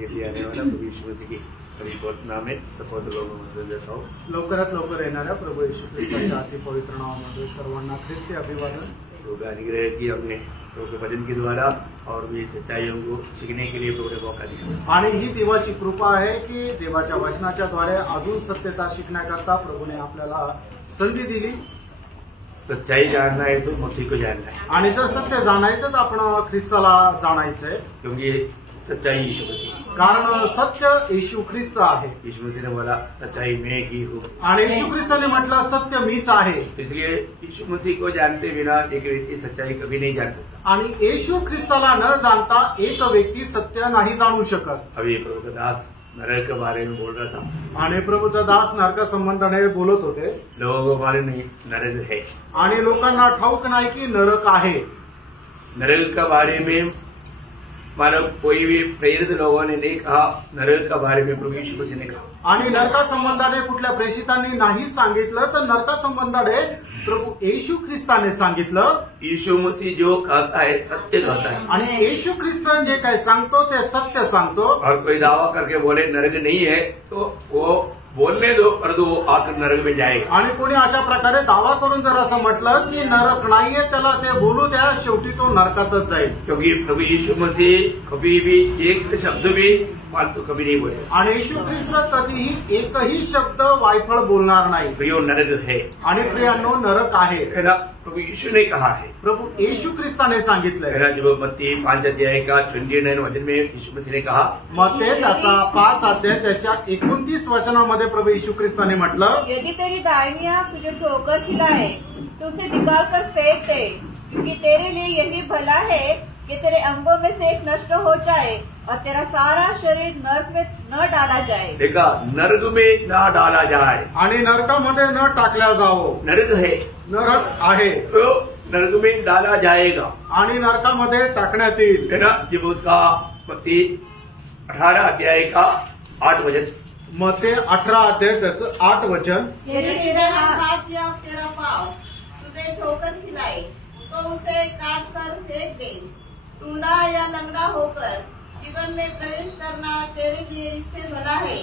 के लिए आने वाला प्रभु यीशु मसीह की पवित्र नाम में सपोर्ट लोगों को देता हूँ। लवकरात लवकर येणाऱ्या प्रभू येशू ख्रिस्ताच्या अति पवित्र नावामध्ये सर्वांना ख्रिस्ती अभिवादन। प्रभु का अनुग्रह की हमने प्रभु के वचन के द्वारा और भी सच्चाइयों को सीखने के लिए प्रभु ने मौका दिया आणि ही देवाची कृपा आहे की देवाच्या वचनाच्या द्वारे अजून सत्यता शिकण्याकरता प्रभूने आपल्याला संधी दिली। सच्चाई जानना है तो मसीह को जानना है आणि जर सत्य जाणायचं तर आपण ख्रिस्ताला जाणायचंय, क्योंकि सच्चाई यीशु मसीह, कारण सत्य येशू ख्रिस्त आहे। यीशु मसीह ने बोला सच्चाई मैं ही हूँ आणि येशू ख्रिस्ताने म्हटलं सत्य मीच आहे। इसलिए यीशु मसीह को जानते बिना एक व्यक्ति सच्चाई कभी नहीं जान सकता। आणि येशू ख्रिस्ताला न जाणता एक व्यक्ती सत्य नाही जाणू शकत। अभी प्रभु का दास नरक के बारे में बोल रहा था आणि प्रभूचा दास नरका संबंधाने बोलत होते। लोगों को मालूम नहीं नरक है, आणि लोकांना ठाऊक नाही की नरक आहे। नरक के बारे में मानो कोई भी प्रेरित लोगों ने नहीं कहा, नरक के बारे में प्रभु यीशु मसीह ने कहा। आणि नरका संबंधाने कुठल्या प्रेषितांनी नाही सांगितलं, तर नरका संबंधाने प्रभु येशू ख्रिस्ताने सांगितलं। यीशु मसीह जो कहता है सत्य कहता है, आणि येशू ख्रिस्त जे काय सांगतो ते सत्य सांगतो। और कोई दावा करके बोले नरक नहीं है तो वो बोलने दो, परंतु वो आकर नरक में जाएगा। आणि कोणी अशा प्रकारे दावा करून जर असं म्हटलं की नरक नाहीये, त्याला ते बोलू द्या, शेवटी तो नरकातच जाईल। क्योंकि प्रभु यीशु मसीह कभी भी एक शब्द भी फालतू कभी नहीं बोले, आणि येशू ख्रिस्त कधीही एकही शब्द वायफळ बोलणार नाही। प्रियो नरक है आणि प्रियांनो नरक आहे, है ना, प्रभु यीशु ने कहा है, प्रभु येशू ख्रिस्ताने सांगितलंय। है ना। जब मत्ती 5 अध्याय का 29 वचन में यीशु मसीह ने कहा, मत्ती त्याचा 5 अध्याय त्याच्या 29 वचनामध्ये प्रभु येशू ख्रिस्ताने म्हटलं, यदि तेरी दाहिनी आंख तुझे ठोकर खिलाए तो उसे निकाल कर फेंक दे, क्योंकि तेरे लिए यही भला है कि तेरे अंगों में से एक नष्ट हो जाए और तेरा सारा शरीर नरक में न डाला जाए। देखा, नरक में न डाला जाए, आणि नरकामध्ये न टाकल्या जावं। नरक है, नरक आहे तो नरक में डाला जाएगा आणि नरकामध्ये टाकण्यात येईल, है ना। जब उसका मत्ती 18 अध्याय का 8 वचन, मत्ती 18 अध्याय त्याचं 8 वचन, यदि तेरा हाथ या तेरा पाँव तुझे ठोकर खिलाए तो उसे काट कर फेंक दे। टूंडा या लंगड़ा होकर जीवन में प्रवेश करना तेरे लिए इससे भला है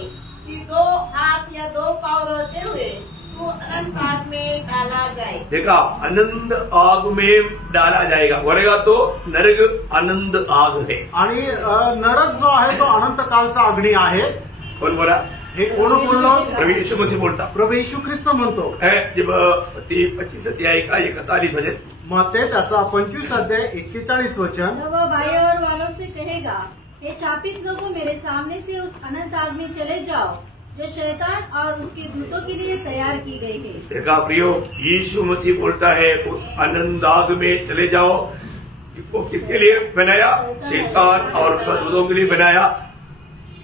कि 2 हाथ या 2 पाँव रहते हुए तू अनंत आग में डाला जाए। देखा, अनंत आग में डाला जाएगा बोलेगा तो नरक अनंत आग है। आणि नरक जो आहे तो अनंत कालचा अग्नी आहे। कौन बोला? हे कोण बोललो? प्रभु यीशु मसीह बोलता प्रभु येशू ख्रिस्त म्हणतो है। जब मत्ती 25 अध्याय का 41 वचन, मत्ती त्याचा 25 अध्याय 41 वचन, तो वह भाई और वालों से कहेगा, हे शापित लोगों, मेरे सामने से उस अनंत आग में चले जाओ जो शैतान और उसके दूतों के लिए तैयार की गई है। देखा प्रियो, यीशु मसीह बोलता है उस अनंत आग में चले जाओ। वो किसके लिए बनाया? शैतान और उसका दूतों के लिए बनाया।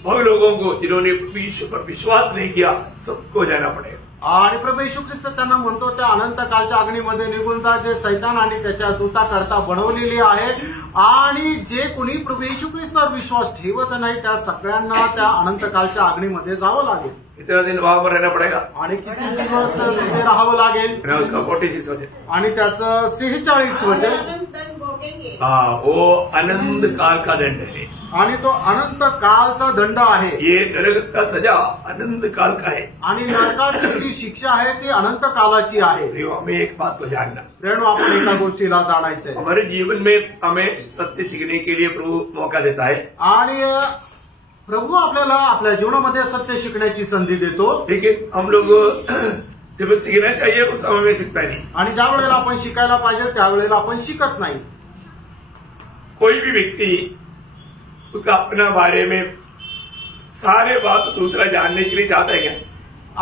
बहुत लोगों को जिन्होंने यीशु पर विश्वास नहीं किया सबको जाना पड़ेगा। आणि प्रभू येशू ख्रिस्त त्यांना म्हणतो त्या अनंत कालच्या अग्नीमध्ये निघून जा, जे सैतान आणि त्याच्या दूताकरता बनवलेली आहे। आणि जे कोणी प्रभू येशू ख्रिस्तावर विश्वास ठेवत नाही त्या सगळ्यांना त्या अनंत कालच्या अग्नीमध्ये जावं लागेल। इतना दिन वहां पर रहना पड़ेगा आणि किती दिवस तिथे राहावं लागेल? 46 वचन, आणि त्याचं 46 वचन, अनंत दंड भोगेंगे। हाँ, वो अनंत काल का दंड है। आणि तो अनंत कालचा दंड आहे। ये नरक का सजा अनंत काल का है। आणि नरकाची जी शिक्षा आहे ती अनंत कालाची आहे। प्रियो, हमें एक बात को जानना, रेणू आपण एका गोष्टीला जाणायचंय, हमारे जीवन में हमें सत्य सीखने के लिए प्रभु मौका देता है। आणि प्रभू आपल्याला आपल्या जीवनामध्ये सत्य शिकण्याची संधी देतो। लेकिन हम लोग जब सीखना चाहिए उस समय में सीखता नहीं। आणि ज्या वेळेला आपण शिकायला पाहिजे त्यावेळेला आपण शिकत नाही। कोई भी व्यक्ति उसका अपना बारे में सारे बात दूसरा जानने के लिए चाहता है क्या?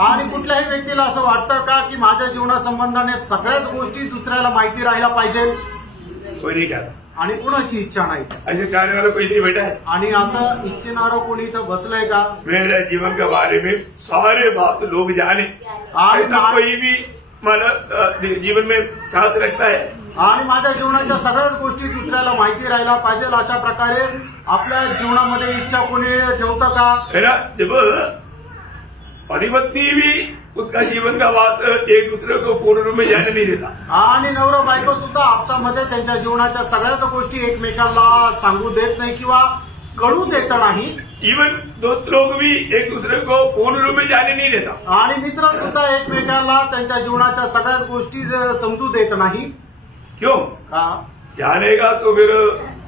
आणि कुठल्याही व्यक्तीला असं वाटतं का की माझ्या जीवनासंबंधाने सगळ्याच गोष्टी दुसऱ्याला माहिती राहायला पाहिजे? कोई नहीं चाहता। आणि कुणाची इच्छा नाही। ऐसे चाहने वाला कोई नहीं बैठा है। आणि असं इच्छिणारं कोणी इथं बसलंय का? मेरा जीवन के बारे में सारे बात लोग जाने, ऐसा कोई भी मतलब जीवन में चाहत रखता है। आणि माझ्या जीवनाच्या सगळ्याच गोष्टी दुसऱ्याला माहिती राहायला पाहिजे अशा प्रकारे आपल्या जीवनामध्ये इच्छा कोणी ठेवतं का? है ना। जब पति पत्नी भी उसका जीवन का बात एक दूसरे को पूर्ण रूप में जानने नहीं देता, आणि नवरा बायको सुद्धा आपसामध्ये त्यांच्या जीवनाच्या सगळ्याच गोष्टी एकमेकांना सांगू देत नाही किंवा कळू देत नाही. इवन दोस्त लोग भी एक दूसरे को पूर्ण रूप में जाने नहीं देता. आणि मित्र सुद्धा एकमेकांना त्यांच्या जीवनाच्या सगळ्याच गोष्टी समजू देत नाही. क्यों? का? जानेगा तो फिर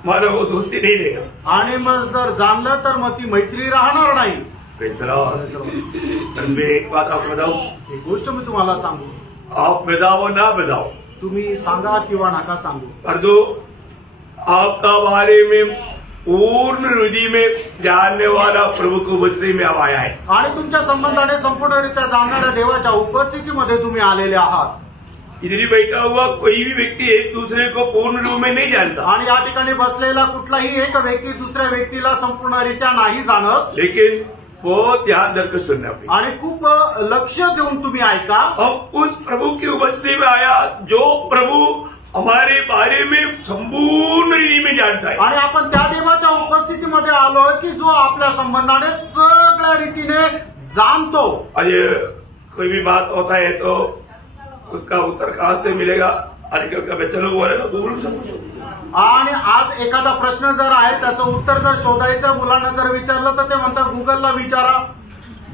मानो वो दोस्ती नहीं देगा. आणि मग जर जाणलं तर मग ती मैत्री राहणार नाही. पर मैं एक बात आपको बताऊं, एक गोष्ट मी तुम्हाला सांगू, आप बताओ ना बताओ, तुम्ही सांगा किंवा नका सांगू, पर जो आपका बारे में पूर्ण हृदय में जानने वाला प्रभू को बसरी में अब आया है. आणि तुमच्या संबंधाने संपूर्णरित्या जाणणाऱ्या देवाच्या उपस्थितीमध्ये तुम्ही आलेले आहात. इधर बैठा हुआ कोई भी व्यक्ति एक दूसरे को पूर्ण रूप में नहीं जानता. आणि या ठिकाणी बसलेला कुठलाही एक व्यक्ती दुसऱ्या व्यक्तीला संपूर्णरित्या नाही जाणत. लेकिन बहुत ध्यान रखकर सुनना पड़ेगा. आणि खूप लक्ष देऊन तुम्ही ऐका. हम उस प्रभु की उपस्थिति में आया जो प्रभु हमारे बारे में संपूर्ण रीति में जानता है. आणि आपण त्या देवाच्या उपस्थितीमध्ये आलोय की जो आपल्या संबंधाने सगळ्या रीतीने जाणतो. आज कोई भी बात होता है तो उसका उत्तर कहाँ से मिलेगा? आजकल का बच्चा लोग बोले ना गूगल से. आणि आज एखादा प्रश्न जर आहे त्याचं उत्तर जर शोधायचं मुलांना जर विचारलं तर ते म्हणतात गुगलला विचारा.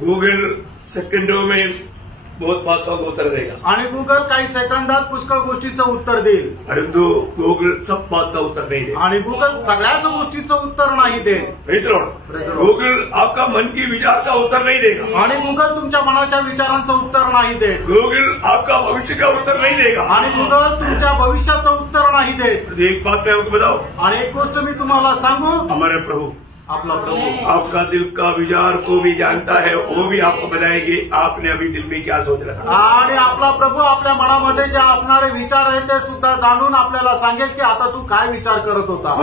गूगल सेकंडों में बहुत बातों का उत्तर देगा. आणि गुगल काही सेकंदात पुष्कळ गोष्टीचं उत्तर देईल. परंतु गूगल सब बात का उत्तर नहीं देगा. आणि गुगल सगळ्याच गोष्टीचं उत्तर नाही देत. गूगल आपका मन की विचार का उत्तर नहीं देगा. आणि गुगल तुमच्या मनाच्या विचारांचं उत्तर नाही देत. गूगल आपका भविष्य का उत्तर नहीं देगा. आणि गुगल तुमच्या भविष्याचं उत्तर नाही देत. एक बात मैं आपको बताऊं, आणि एक गोष्ट मी तुम्हाला सांगू, हमारे प्रभु आपला प्रभू आपका दिल का विचार को भी जानता है. वो भी आपको बताएंगे आपने अभी दिल में क्या सोच रखा. आणि आपला प्रभू आपल्या मनामध्ये जे असणारे विचार आहेत ते सुद्धा जाणून आपल्याला सांगेल की आता तू काय विचार करत होता.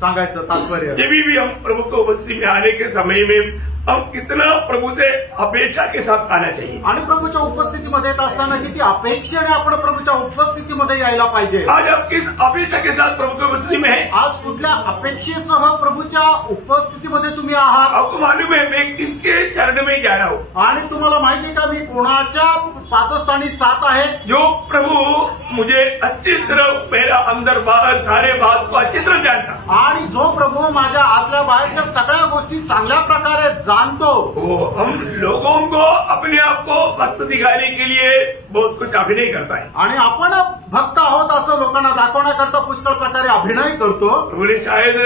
सांगायचं तात्पर्य, जब भी हम प्रभु को उपस्थिति में आने के समय में हम कितना प्रभु से अपेक्षा के साथ आना चाहिए. आणि प्रभूच्या उपस्थितीमध्ये येत असताना किती अपेक्षेने आपण प्रभूच्या उपस्थितीमध्ये यायला पाहिजे. आज आप किस अपेक्षा के साथ प्रभु की उपस्थिति में है? आज कुठल्या अपेक्षेसह प्रभूच्या उपस्थितीमध्ये तुम्ही आहात? आपको मालूम है मैं किसके चरण में जा रहा हूँ? आणि तुम्हाला माहिती आहे का मी कोणाच्या पादस्थानी जात आहे? जो प्रभु मुझे अच्छी तरह मेरा अंदर बाहर सारे बात को अच्छी तरह जानता. आणि जो प्रभू माझ्या आतल्या बाहेरच्या सगळ्या गोष्टी चांगल्या प्रकारे जानतो. वो हम लोगों को अपने आप को भक्त दिखाने के लिए बहुत कुछ अभिनय करता है. आणि आपण भक्त आहोत असं लोकांना दाखवण्याकरता पुष्कळ प्रकारे अभिनय करतो. उन्होंने शायद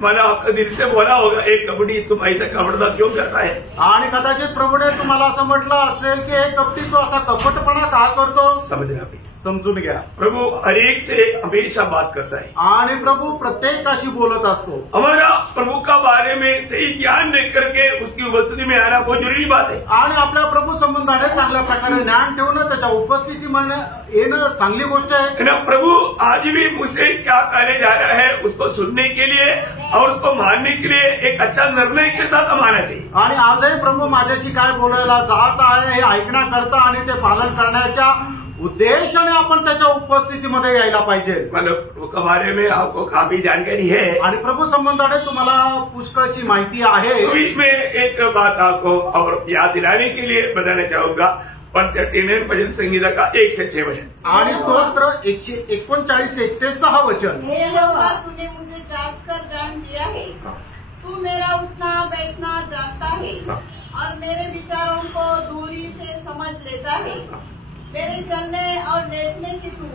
मला आपल्या दिल से बोला होगा एक कबड्डी तुम ऐसा कपडा क्यों करता है. आणि कदाचित प्रभूने तुम्हाला असं म्हटलं असेल की एक कपटी तो असा कपटपणा का करतो. समझना भी समजून घ्या. प्रभु हरेक से हमेशा बात करता है. आणि प्रभू प्रत्येकाशी बोलत असतो. हमारा प्रभु का बारे में सही ज्ञान देख करके उसकी उपस्थिति में आना बहुत जरूरी बात है. आणि आपल्या प्रभू संबंधाने चांगल्या प्रकारे ज्ञान ठेवणं त्याच्या उपस्थितीमध्ये येणं चांगली गोष्ट आहे. ना प्रभु आज भी मुझसे क्या कहने जा रहा है उसको सुनने के लिए और उसको मानने के लिए एक अच्छा निर्णय के साथ हम आना चाहिए. आणि आजही प्रभू माझ्याशी काय बोलायला जात आहे हे ऐकण्याकरता आणि ते पालन करण्याच्या उद्देशाने आपण त्याच्या उपस्थितीमध्ये यायला पाहिजे. मतलब के बारे में आपको काफी जानकारी है आणि प्रभू संबंधाने तुम्हाला पुष्कळशी माहिती आहे. मैं एक बात आपको और याद दिलाने के लिए बताना चाहूंगा. 139 भजन संगीता का 1 से 6 वचन आणि स्तोत्र 139 1 से 6 वचन. हे यहोवा तूने मुझे जांच कर जान दिया है. तू मेरा उठना बैठना जानता है और मेरे विचारों को दूरी से समझ लेता है. मेरे चलने और बैठने की तू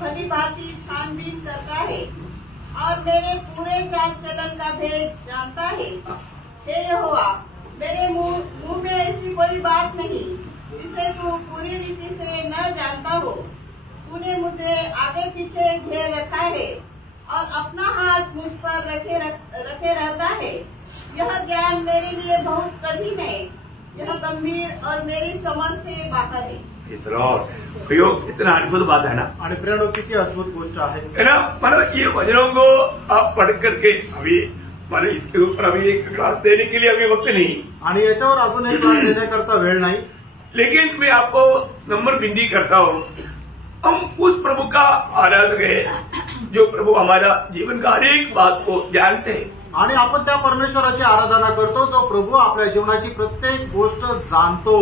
भली भांति छानबीन करता है और मेरे पूरे चाल चलन का भेद जानता है. हे यहोवा मेरे मुंह में ऐसी कोई बात नहीं जिसे तू पूरी रीति से न जानता हो. तूने मुझे आगे पीछे घेर रखा है और अपना हाथ मुझ पर रखे रहता है. यह ज्ञान मेरे लिए बहुत कठिन है. यह गंभीर और मेरी समझ से बाहर है. इतना अद्भुत बात है ना. आणि प्रेरणो किती अद्भुत गोष्ट आहे ना. मतलब ये वचनों को आप पढ़ करके अभी मतलब इसके ऊपर अभी एक क्लास देने के लिए अभी वक्त नहीं. आणि याच्यावर अजून एक क्लास देण्याकरता वेळ नाही. लेकिन मैं आपको नंबर विनती करता हूँ हम उस प्रभु का आराधक है जो प्रभु हमारा जीवन का हर एक बात को जानते हैं. आणि आपण त्या परमेश्वराची आराधना करतो जो प्रभू आपल्या जीवनाची प्रत्येक गोष्ट जाणतो.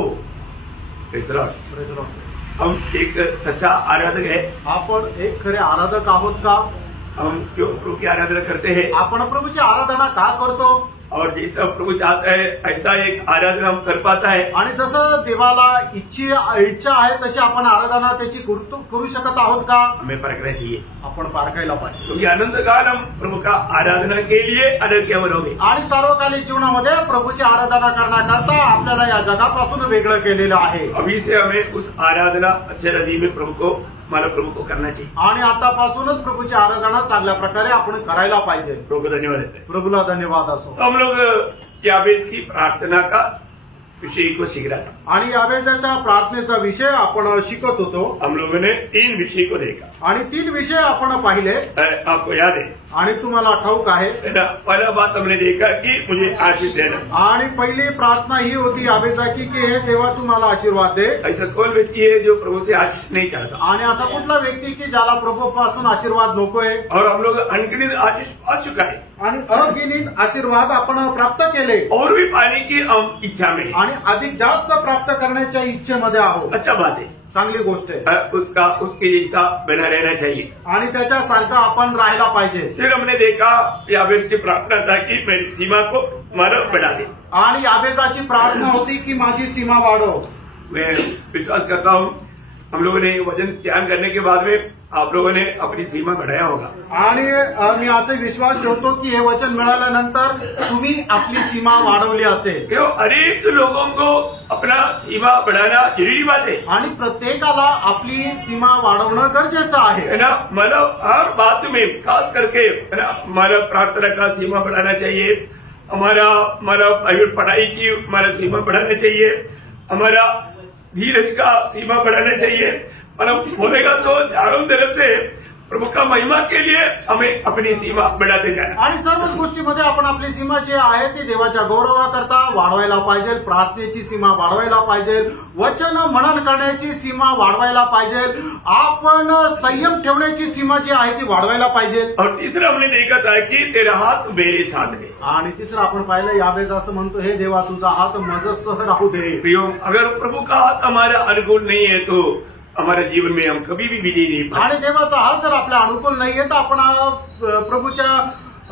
हम एक सच्चा आराधक है. आपण एक खरे आराधक आहोत का? हम क्यों प्रभु की आराधना करते हैं आपण प्रभूची आराधना का करतो? और जैसा प्रभु चाहता है ऐसा एक आराधना हम कर पाता है। आणि जसं देवाला इच्छा आहे तशी आपण आराधना त्याची करू शकत आहोत का? हमें परखना चाहिए, आपण पारखायला पाहिजे. क्योंकि अनंत काल हम प्रभु का आराधना के लिए अनन्य होंगे आणि सार्वकालिक जीवनामध्ये प्रभूची आराधना करण्याकरता आपल्याला या जगापासून वेगळं केलेलं आहे. अभी से हमें उस आराधना अच्छे नदी में प्रभु को करना चाहिए. आणि आतापासूनच प्रभूची आराधना चांगल्या प्रकारे आपण करायला पाहिजे. प्रभु को धन्यवाद देते हैं. प्रभूला धन्यवाद असो. तो हम लोग याबेस की प्रार्थना का विषय को सीख रहा था. आणि याबेजाच्या प्रार्थनेचा विषय आपण शिकत होतो. हम लोगों ने 3 विषय को देखा आणि 3 विषय आपण पाहिले. आपको याद है? आणि तुम्हाला ठाऊक आहे पहला बात हमने देखा कि मुझे आशीष देना. आणि पहिली प्रार्थना ही होती याबेजाची की हे देवा तुम्हाला आशीर्वाद दे. ऐसा कौन व्यक्ती है जो प्रभु से आशीष नहीं चाहता? आणि असा कुठला व्यक्ती की ज्याला प्रभूपासून आशीर्वाद नकोय? और हम लोग अनगिनत आशीष पा चुका है आणि अगणित आशीर्वाद आपण प्राप्त केले. और भी पाने की हम इच्छा में है आणि अधिक जास्त प्राप्त करण्याच्या इच्छेमध्ये आहोत. अच्छा बात है, चांगली गोष्ट आहे. उसके जैसा बना रहना चाहिए आणि त्याच्यासारखं आपण राहायला पाहिजे. फिर हमने देखा याबेस की प्रार्थना था कि मेरी सीमा को मानव बढ़ा दे. आणि याबेजाची प्रार्थना होती की माझी सीमा वाढव. मैं विश्वास करता हूँ हम लोगों ने वजन त्याग करने के बाद में आप लोगों ने अपनी सीमा बढ़ाया होगा. आणि मी असे विश्वास ठेवतो की हे वचन मिळाल्यानंतर तुम्ही आपली सीमा वाढवली असेल. क्यों अनेक लोगों को अपना सीमा बढ़ाना जरूरी बात है. आणि प्रत्येकाला आपली सीमा वाढवणं गरजेचं आहे. है ना. मतलब हर बात में खास करके है ना हमारा प्रार्थना का सीमा बढ़ाना चाहिए. हमारा पढ़ाई की हमारा सीमा बढ़ाना चाहिए. हमारा धीरज का सीमा बढ़ाना चाहिए. मतलब बोलेगा तो चारों तरफ से प्रभु का महिमा के लिए हमें अपनी सीमा बढ़ाते जाना. आणि सर्वच गोष्टीमध्ये आपण आपली सीमा जी आहे ती देवाच्या गौरवाकरता वाढवायला पाहिजे. प्रार्थनेची सीमा वाढवायला पाहिजे. वचन मनन करण्याची सीमा वाढवायला पाहिजे. आपण संयम ठेवण्याची सीमा जी आहे ती वाढवायला पाहिजे. और तीसरा हमने देखा था कि तेरा हात मेरे साथ में. आणि तिसरं आपण पाहिलं यावेळेस असं म्हणतो हे देवा तुझा हात माझ्यासह राहू दे. प्रियो, अगर प्रभु का हाथ हमारा अनुकूल नहीं है तो हमारे जीवन में हम कभी भी विजय नहीं पाएंगे. आणि देवाचा हात जर आपल्या अनुकूल नाहीये तर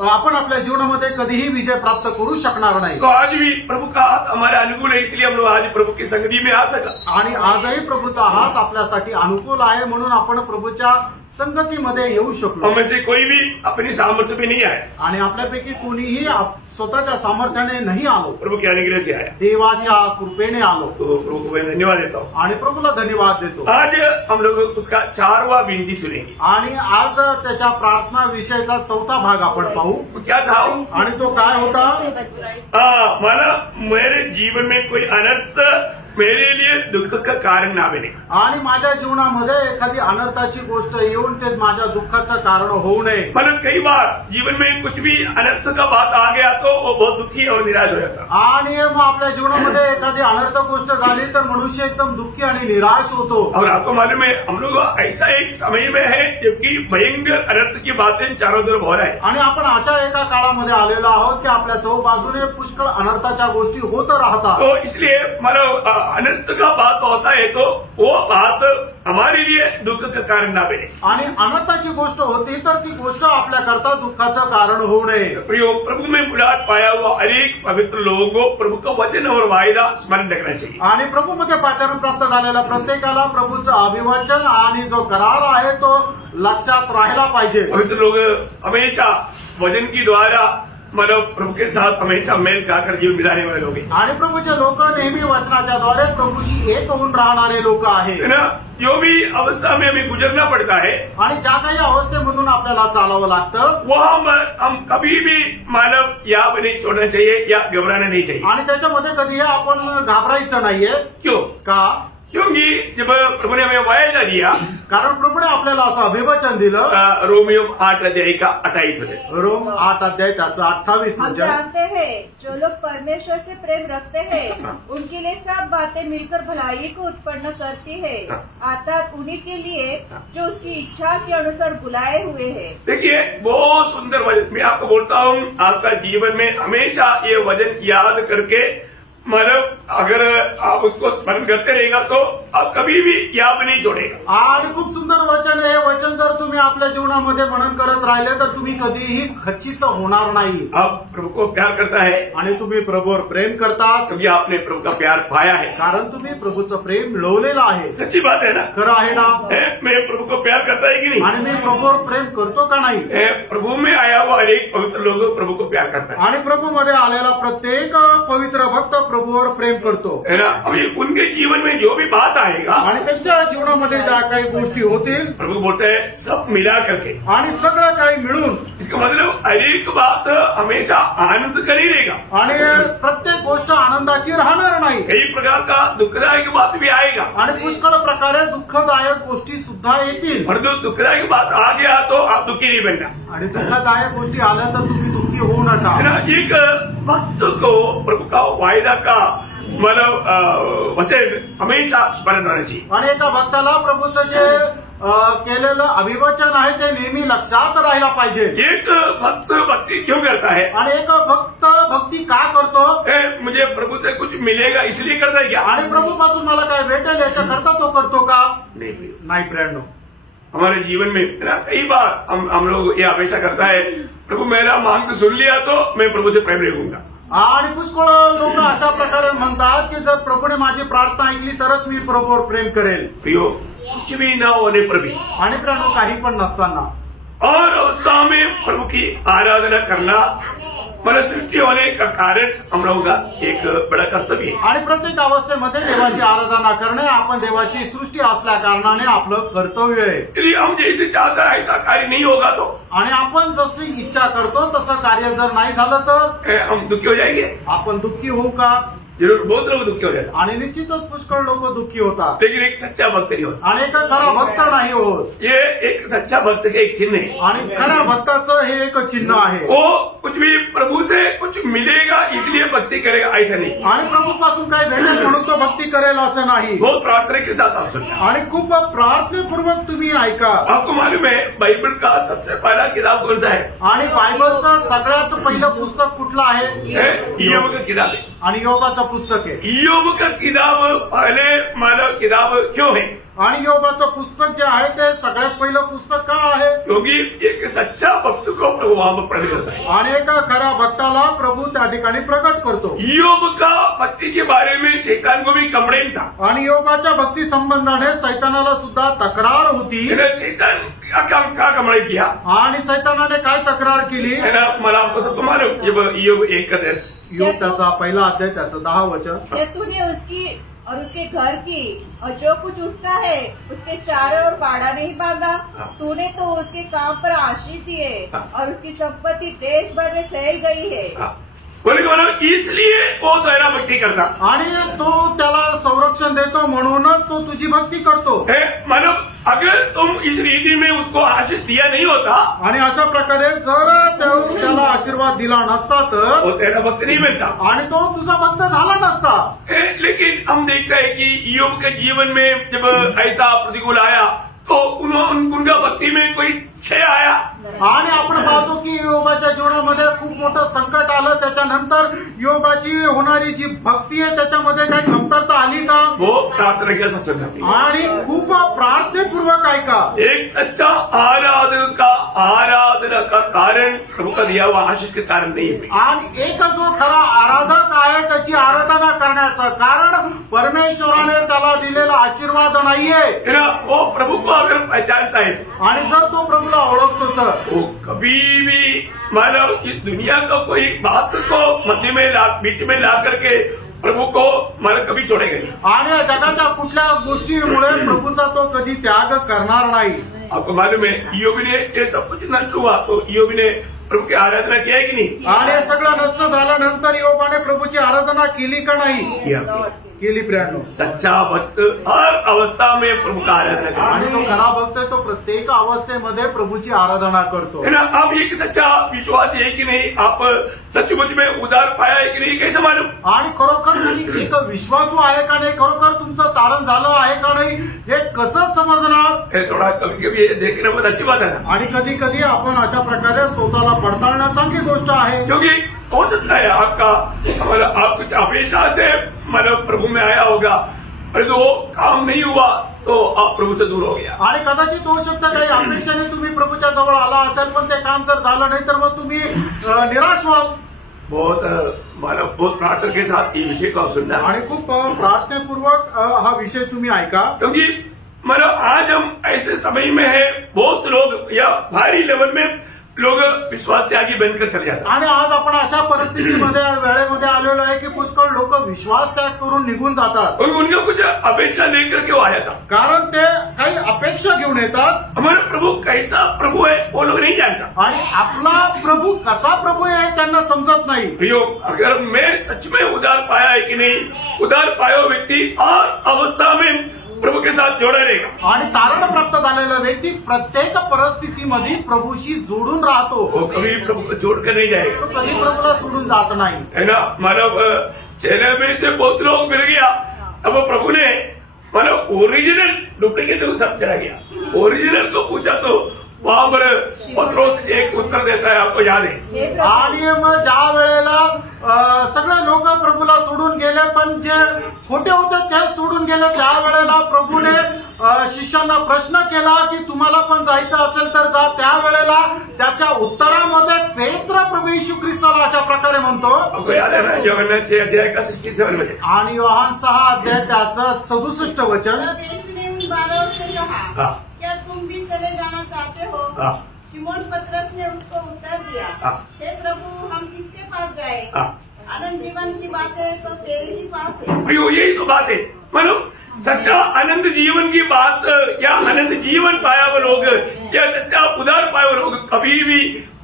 आपण आपल्या जीवनामध्ये कधीही विजय प्राप्त करू शकणार नाही. तो आज भी प्रभु का हाथ हमारे अनुकूल है, इसलिए हम लोग आज प्रभु की संगति में आ सका. आणि आजही प्रभूचा हात आपल्यासाठी अनुकूल आहे म्हणून आपण प्रभूच्या संगतीमध्ये येऊ शकतो. हमें से कोई भी अपनी सामर्थ्य में नहीं आया. आणि आपल्यापैकी कोणीही स्वतःच्या सामर्थ्याने नाही आलो. प्रभु के अनुग्रह से आया. देवाच्या कृपेने आलो. तो प्रभु को मैं धन्यवाद देता हूँ. आणि प्रभूला धन्यवाद देतो. आज हम लोग उसका 4वां विनती सुनेंगे. आणि आज त्याच्या प्रार्थना विषयाचा 4था भाग आपण पाहू. क्या था? आणि तो काय होता? माना मेरे जीवन में कोई अनर्थ मेरे लिए दुःख का कारण ना बने. आणि माझ्या जीवनामध्ये एखादी अनर्थाची गोष्ट येऊन ते माझ्या दुःखाचं कारण होऊ नये. मतलब कई बार जीवन में कुछ भी अनर्थ का बात आ गया तो वो बहुत दुखी और निराश हो जाता. आणि मग आपल्या जीवनामध्ये एखादी अनर्थ गोष्ट झाली तर मनुष्य एकदम दुःखी आणि निराश होतो. और आपको मालूम है हम लोग ऐसा एक समय में है जबकि भयंकर अनर्थ की बातें चारों तरफ हो रहा है. आणि आपण अशा एका काळामध्ये आलेलो आहोत की आपल्या चौबाजूने पुष्कळ अनर्थाच्या गोष्टी होत राहतात. तो इसलिए मतलब अनर्थ का बात होता है तो वो बात हमारे लिए दुःख का कारण ना बने. आणि अनर्थाची गोष्ट होती तर ती गोष्ट आपल्याकरता दुःखाचं कारण होऊ नये. प्रभु में बुलाहट पाया हुआ अनेक पवित्र लोगों को प्रभु का वचन और वायदा स्मरण रखना चाहिए. आणि प्रभूमध्ये पाचारण प्राप्त झालेल्या प्रत्येकाला प्रभूचं अभिवचन आणि जो करार आहे तो लक्षात राहायला पाहिजे. पवित्र लोग हमेशा वचन की द्वारा मतलब प्रभु के साथ हमेशा मेल खाकर जीवन बिताने वाले लोग हैं. आणि प्रभूचे लोक नेहमी वचनाच्या द्वारे प्रभूशी एक होऊन राहणारे लोक आहेत. है ना. जो भी अवस्था में हमें गुजरना पड़ता है आणि ज्या काही अवस्थेमधून आपल्याला चालावं लागतं वो हम कभी भी मानव याद नहीं छोड़ना चाहिए या घबराना नहीं चाहिए. आणि त्याच्यामध्ये कधीही आपण घाबरायचं नाहीये. क्यों? का? क्योंकि जब प्रभु ने हमें वायदा दिया, कारण प्रभूने आपल्याला असं अभिवचन दिलं. रोमियो 8:28 होते. रोम 8 त्याचं 28 हम जानते हैं जो लोग परमेश्वर से प्रेम रखते हैं उनके लिए सब बातें मिलकर भलाई को उत्पन्न करती है. अर्थात उन्हीं के लिए जो उसकी इच्छा के अनुसार बुलाए हुए हैं. देखिए बहुत सुंदर वचन. मैं आपको बोलता हूँ आपका जीवन में हमेशा ये वचन याद करके मतलब अगर आप उसको स्मरण करते रहेगा तो अब कभी भी याद नहीं छोड़ेगा। आणि खूप सुंदर वचन आहे. हे वचन जर तुम्ही आपल्या जीवनामध्ये मनन करत राहिले तर तुम्ही कधीही खचित होणार नाही. आप प्रभु को प्यार करता है आणि तुम्ही प्रभूवर प्रेम करतात क्योंकि आपने प्रभु का प्यार पाया है। कारण तुम्ही प्रभूचं प्रेम मिळवलेलं आहे. सच्ची बात है ना? खरं आहे ना? मैं प्रभु को प्यार करता है कि नहीं? आणि मी प्रभूवर प्रेम करतो का नाही? प्रभु में आया हुआ हर एक पवित्र लोग प्रभु को प्यार करता है। आणि प्रभूमध्ये आलेला प्रत्येक पवित्र भक्त प्रभूवर प्रेम करतो है ना? अभी उनके जीवन में जो भी बात आएगा आणि त्यांच्या जीवनामध्ये ज्या काही गोष्टी होतील प्रभु बोलते हैं सब मिला करके, आणि सगळं काही मिळून, इसका मतलब हर एक बात हमेशा आनंद का नहीं रहेगा। आणि प्रत्येक गोष्ट आनंदाची राहणार नाही. कई प्रकार का दुखदायक बात भी आएगा आणि पुष्कळ प्रकारे दुःखदायक गोष्टी सुद्धा येतील. और जो दुखदायक बात आ गया तो आप दुखी नहीं बनना। आणि दुःखदायक गोष्टी आल्या तर तुम्ही दुःखी होऊ नका. है ना? एक भक्त को प्रभु का वायदा का मतलब वचन हमेशा स्मरण होना चाहिए। आणि एका भक्ताला प्रभूचं जे केलेलं अभिवचन आहे ते नेहमी लक्षात राहायला पाहिजे. एक भक्त भक्ति क्यों करता है? आणि एक भक्त भक्ती का करतो? मुझे प्रभु से कुछ मिलेगा इसलिए करता है क्या? आणि प्रभूपासून मला काय भेटेल याच्याकरता तो करतो का? नहीं प्रेरणो. हमारे जीवन में ना कई बार हम लोग ये हमेशा करता है, प्रभु मेरा मांग सुन लिया तो मैं प्रभु से प्रेम रखूंगा। आणि पुष्कळ लोक अशा प्रकारे म्हणतात की जर प्रभूने माझी प्रार्थना ऐकली तरच मी प्रभूवर प्रेम करेल. प्रियो, कुछ भी न होने पर भी आणि प्रेरणो काही पण नसताना और अवस्था में प्रभु की आराधना करना मतलब सृष्टि होने का कारण हम लोगों का एक बड़ा कर्तव्य है. आणि प्रत्येक अवस्थेमध्ये देवाची आराधना करणे आपण देवाची सृष्टी असल्या कारणाने आपलं कर्तव्य आहे. यदि हम जैसे चाहता है ऐसा कार्य नहीं होगा तो आणि आपण जशी इच्छा करतो तसं कार्य जर नाही झालं तर हम दुखी हो जाएंगे. आपण दुःखी होऊ का? जरूर बहुत लोग दुखी हो जाते हैं. आणि निश्चितच पुष्कळ लोक दुःखी होतात. लेकिन एक सच्चा भक्त नहीं होता. आणि एक खरा भक्त नाही होत. ये एक सच्चा भक्त का एक चिन्ह है. आणि खऱ्या भक्ताचं हे एक चिन्ह आहे. वो कुछ भी प्रभु से कुछ मिलेगा इसलिए भक्ति करेगा ऐसा नहीं. आणि प्रभूपासून काय भेटेल म्हणून तो भक्ती करेल असं नाही. बहुत प्रार्थना के साथ आप सुनना. आणि खूप प्रार्थनापूर्वक तुम्ही ऐका. आपको मालूम है बाइबल का सबसे पहला किताब कौन सा है? आणि बायबलचं सगळ्यात पहिलं पुस्तक कुठलं आहे? ईयोब का किताब है. आणि योबाचं पुस्तक आहे. ईयोब का किताब पहले मानव किताब क्यों है? आणि योबाचं पुस्तक जे आहे ते सगळ्यात पहिलं पुस्तक का आहे? क्योंकि एक सच्चा भक्त को प्रभु वहां पर प्रकट करता है. आणि एका खऱ्या भक्ताला प्रभू त्या ठिकाणी प्रकट करतो. ईयोब का भक्ति के बारे में शैतान को भी कंप्लेंट था. आणि योबाच्या भक्ती संबंधाने सैतानाला सुद्धा तक्रार होती. शैतान क्या कंप्लेंट किया? आणि सैतानाने काय तक्रार केली? है ना? मला आपको सबको मालूम. जब ईयोब 1:10 योग त्याचा पहिला अध्याय त्याचं 10 वचन. तूने उसकी और उसके घर की और जो कुछ उसका है उसके चारों ओर बाड़ा नहीं बांधा. तूने तो उसके काम पर आशीष दिए और उसकी संपत्ति देश भर में फैल गई है. बोले इसलिए वो तेरा भक्ति करता. आणि तो त्याला संरक्षण देतो म्हणूनच तो तुझी भक्ती करतो. मतलब अगर तुम इस रीति में उसको आशीष दिया नहीं होता आणि अशा प्रकारे जर त्याला आशीर्वाद दिला नसता तर वो तेरा भक्त नहीं बनता आणि तो तुझा भक्त झाला नसता. लेकिन हम देखते हैं कि ईयोब के जीवन में जब ऐसा प्रतिकूल आया तो उनका भक्ति में कोई क्षय आया. आणि आपण पाहतो की योबाच्या जीवनामध्ये खूप मोठं संकट आलं. त्याच्यानंतर योबाची होणारी जी भक्ती आहे त्याच्यामध्ये काही कमतरता आली का? वो प्रार्थना के साथ सुनना. आणि खूप प्रार्थनेपूर्वक ऐका. एक सच्चा आराधना का कारण प्रभु का दिया हुआ आशीष के कारण नहीं है. आणि एक जो खरा आराधक आहे त्याची आराधना करण्याचं कारण परमेश्वराने त्याला दिलेला आशीर्वाद नाहीये. वो प्रभु को अगर पहचानता है आणि जर तो प्रभूला ओळखतो तर वो कभी भी मानव इस दुनिया का कोई बात को मध्य में बीच में ला करके प्रभु को मला कभी छोड़ेगा नहीं. आणि जगाच्या कुठल्या गोष्टीमुळे प्रभूचा तो कधी त्याग करणार नाही. आपको मालूम है ईयोब ने ये सब कुछ नष्ट हुआ तो ईयोब ने प्रभु की आराधना किया की नहीं? आणि सगळं नष्ट झाल्यानंतर योबाने प्रभूची आराधना केली का नाही? केली. प्रियानो, सच्चा भक्त हर अवस्था में प्रभु का आराधना करता. आणि जो खरा भक्त आहे तो प्रत्येक अवस्थेमध्ये प्रभूची आराधना करतो. है ना? आप एक सच्चा विश्वास है कि नहीं? आप सचमुच में उद्धार पाया है कि नहीं? कैसे मालूम? आणि खरोखर तुम्ही एक विश्वासू आहे का नाही? खरोखर तुमचं तारण झालं आहे का नाही? हे कसं समजणार? थोड़ा कभी कभी देखना बहुत अच्छी बात है ना. आणि कधी कधी आपण अशा प्रकारे स्वतःला पडताळणं चांगली गोष्ट आहे. क्योंकि हो सकता है आपका मतलब आप कुछ अपेक्षा से मतलब प्रभु में आया होगा अरे तो वो काम नहीं हुआ तो आप प्रभु से दूर हो गया। आणि कदाचित होऊ शकतं काही अपेक्षेने तुम्ही प्रभूच्या जवळ आला असेल, पण ते काम जर झालं नाही तर मग तुम्ही निराश व्हाल। बहुत प्रार्थना के साथ ये विषय को सुनना आणि खूप प्रार्थनापूर्वक हा विषय तुम्ही ऐका, क्योंकि आज हम ऐसे समय में है, बहुत लोग या भारी लेवल में लोग विश्वास त्यागी बनकर चले जातात। आणि आज आपण अशा परिस्थितीमध्ये वेळेमध्ये आलेलो आहे की पुष्कळ लोक विश्वास त्याग करून निघून जातात। और उनका कुछ अपेक्षा लेकर के वो आया था, कारण ते काही अपेक्षा घेऊन येतात। हमारा प्रभु कैसा प्रभु है वो लोग नहीं जानता, आणि आपला प्रभु कसा प्रभु आहे त्यांना समजत नाही। भैया अगर मैं सच में उधार पाया है कि नहीं, उधार पाया हुआ व्यक्ति हर अवस्था में प्रभु के साथ जोड़ा रहेगा। आणि तारण प्राप्त झालेला व्यक्ती प्रत्येक परिस्थितीमध्ये प्रभूशी जोडून राहतो, वो कभी प्रभु को छोड़कर नहीं जाएगा, तो कधी प्रभूला सोडून जात नाही, है ना। मानव चेहरे में से बहुत लोग मिल गया, अब प्रभु ने मानव ओरिजिनल डुप्लीकेट सब चला गया। ओरिजिनल को पूछा तो वहां पर पत्रोस एक उत्तर देता है, आपको याद है। आणि मग ज्या वेळेला सगळे लोक प्रभूला सोडून गेले, पण जे खोटे होते ते सोडून गेले, त्या वेळेला प्रभूने शिष्यांना प्रश्न केला की तुम्हाला पण जायचं असेल तर जा। त्यावेळेला त्याच्या उत्तरामध्ये पेत्र प्रभू येशू ख्रिस्ताला अशा प्रकारे म्हणतो, आपको याद है ना, योहन्ना 6 अध्याय का 67 मध्ये, आणि योहान 6 अध्याय त्याचं 67 वचन। तब यीशु ने उन 12 से कहा, हाँ। क्या तुम भी चले जाना चाहते हो? हाँ। शिमोन पतरस ने उसको उत्तर दिया, हाँ। हे प्रभु, हम किसके पास जाए? हाँ। अनंत जीवन की बातें तो तेरे ही पास है। भैया यही तो बात है, मानो सच्चा अनंत जीवन की बात या अनंत जीवन पाया हुआ लोग या सच्चा उधार पाए हुए लोग कभी भी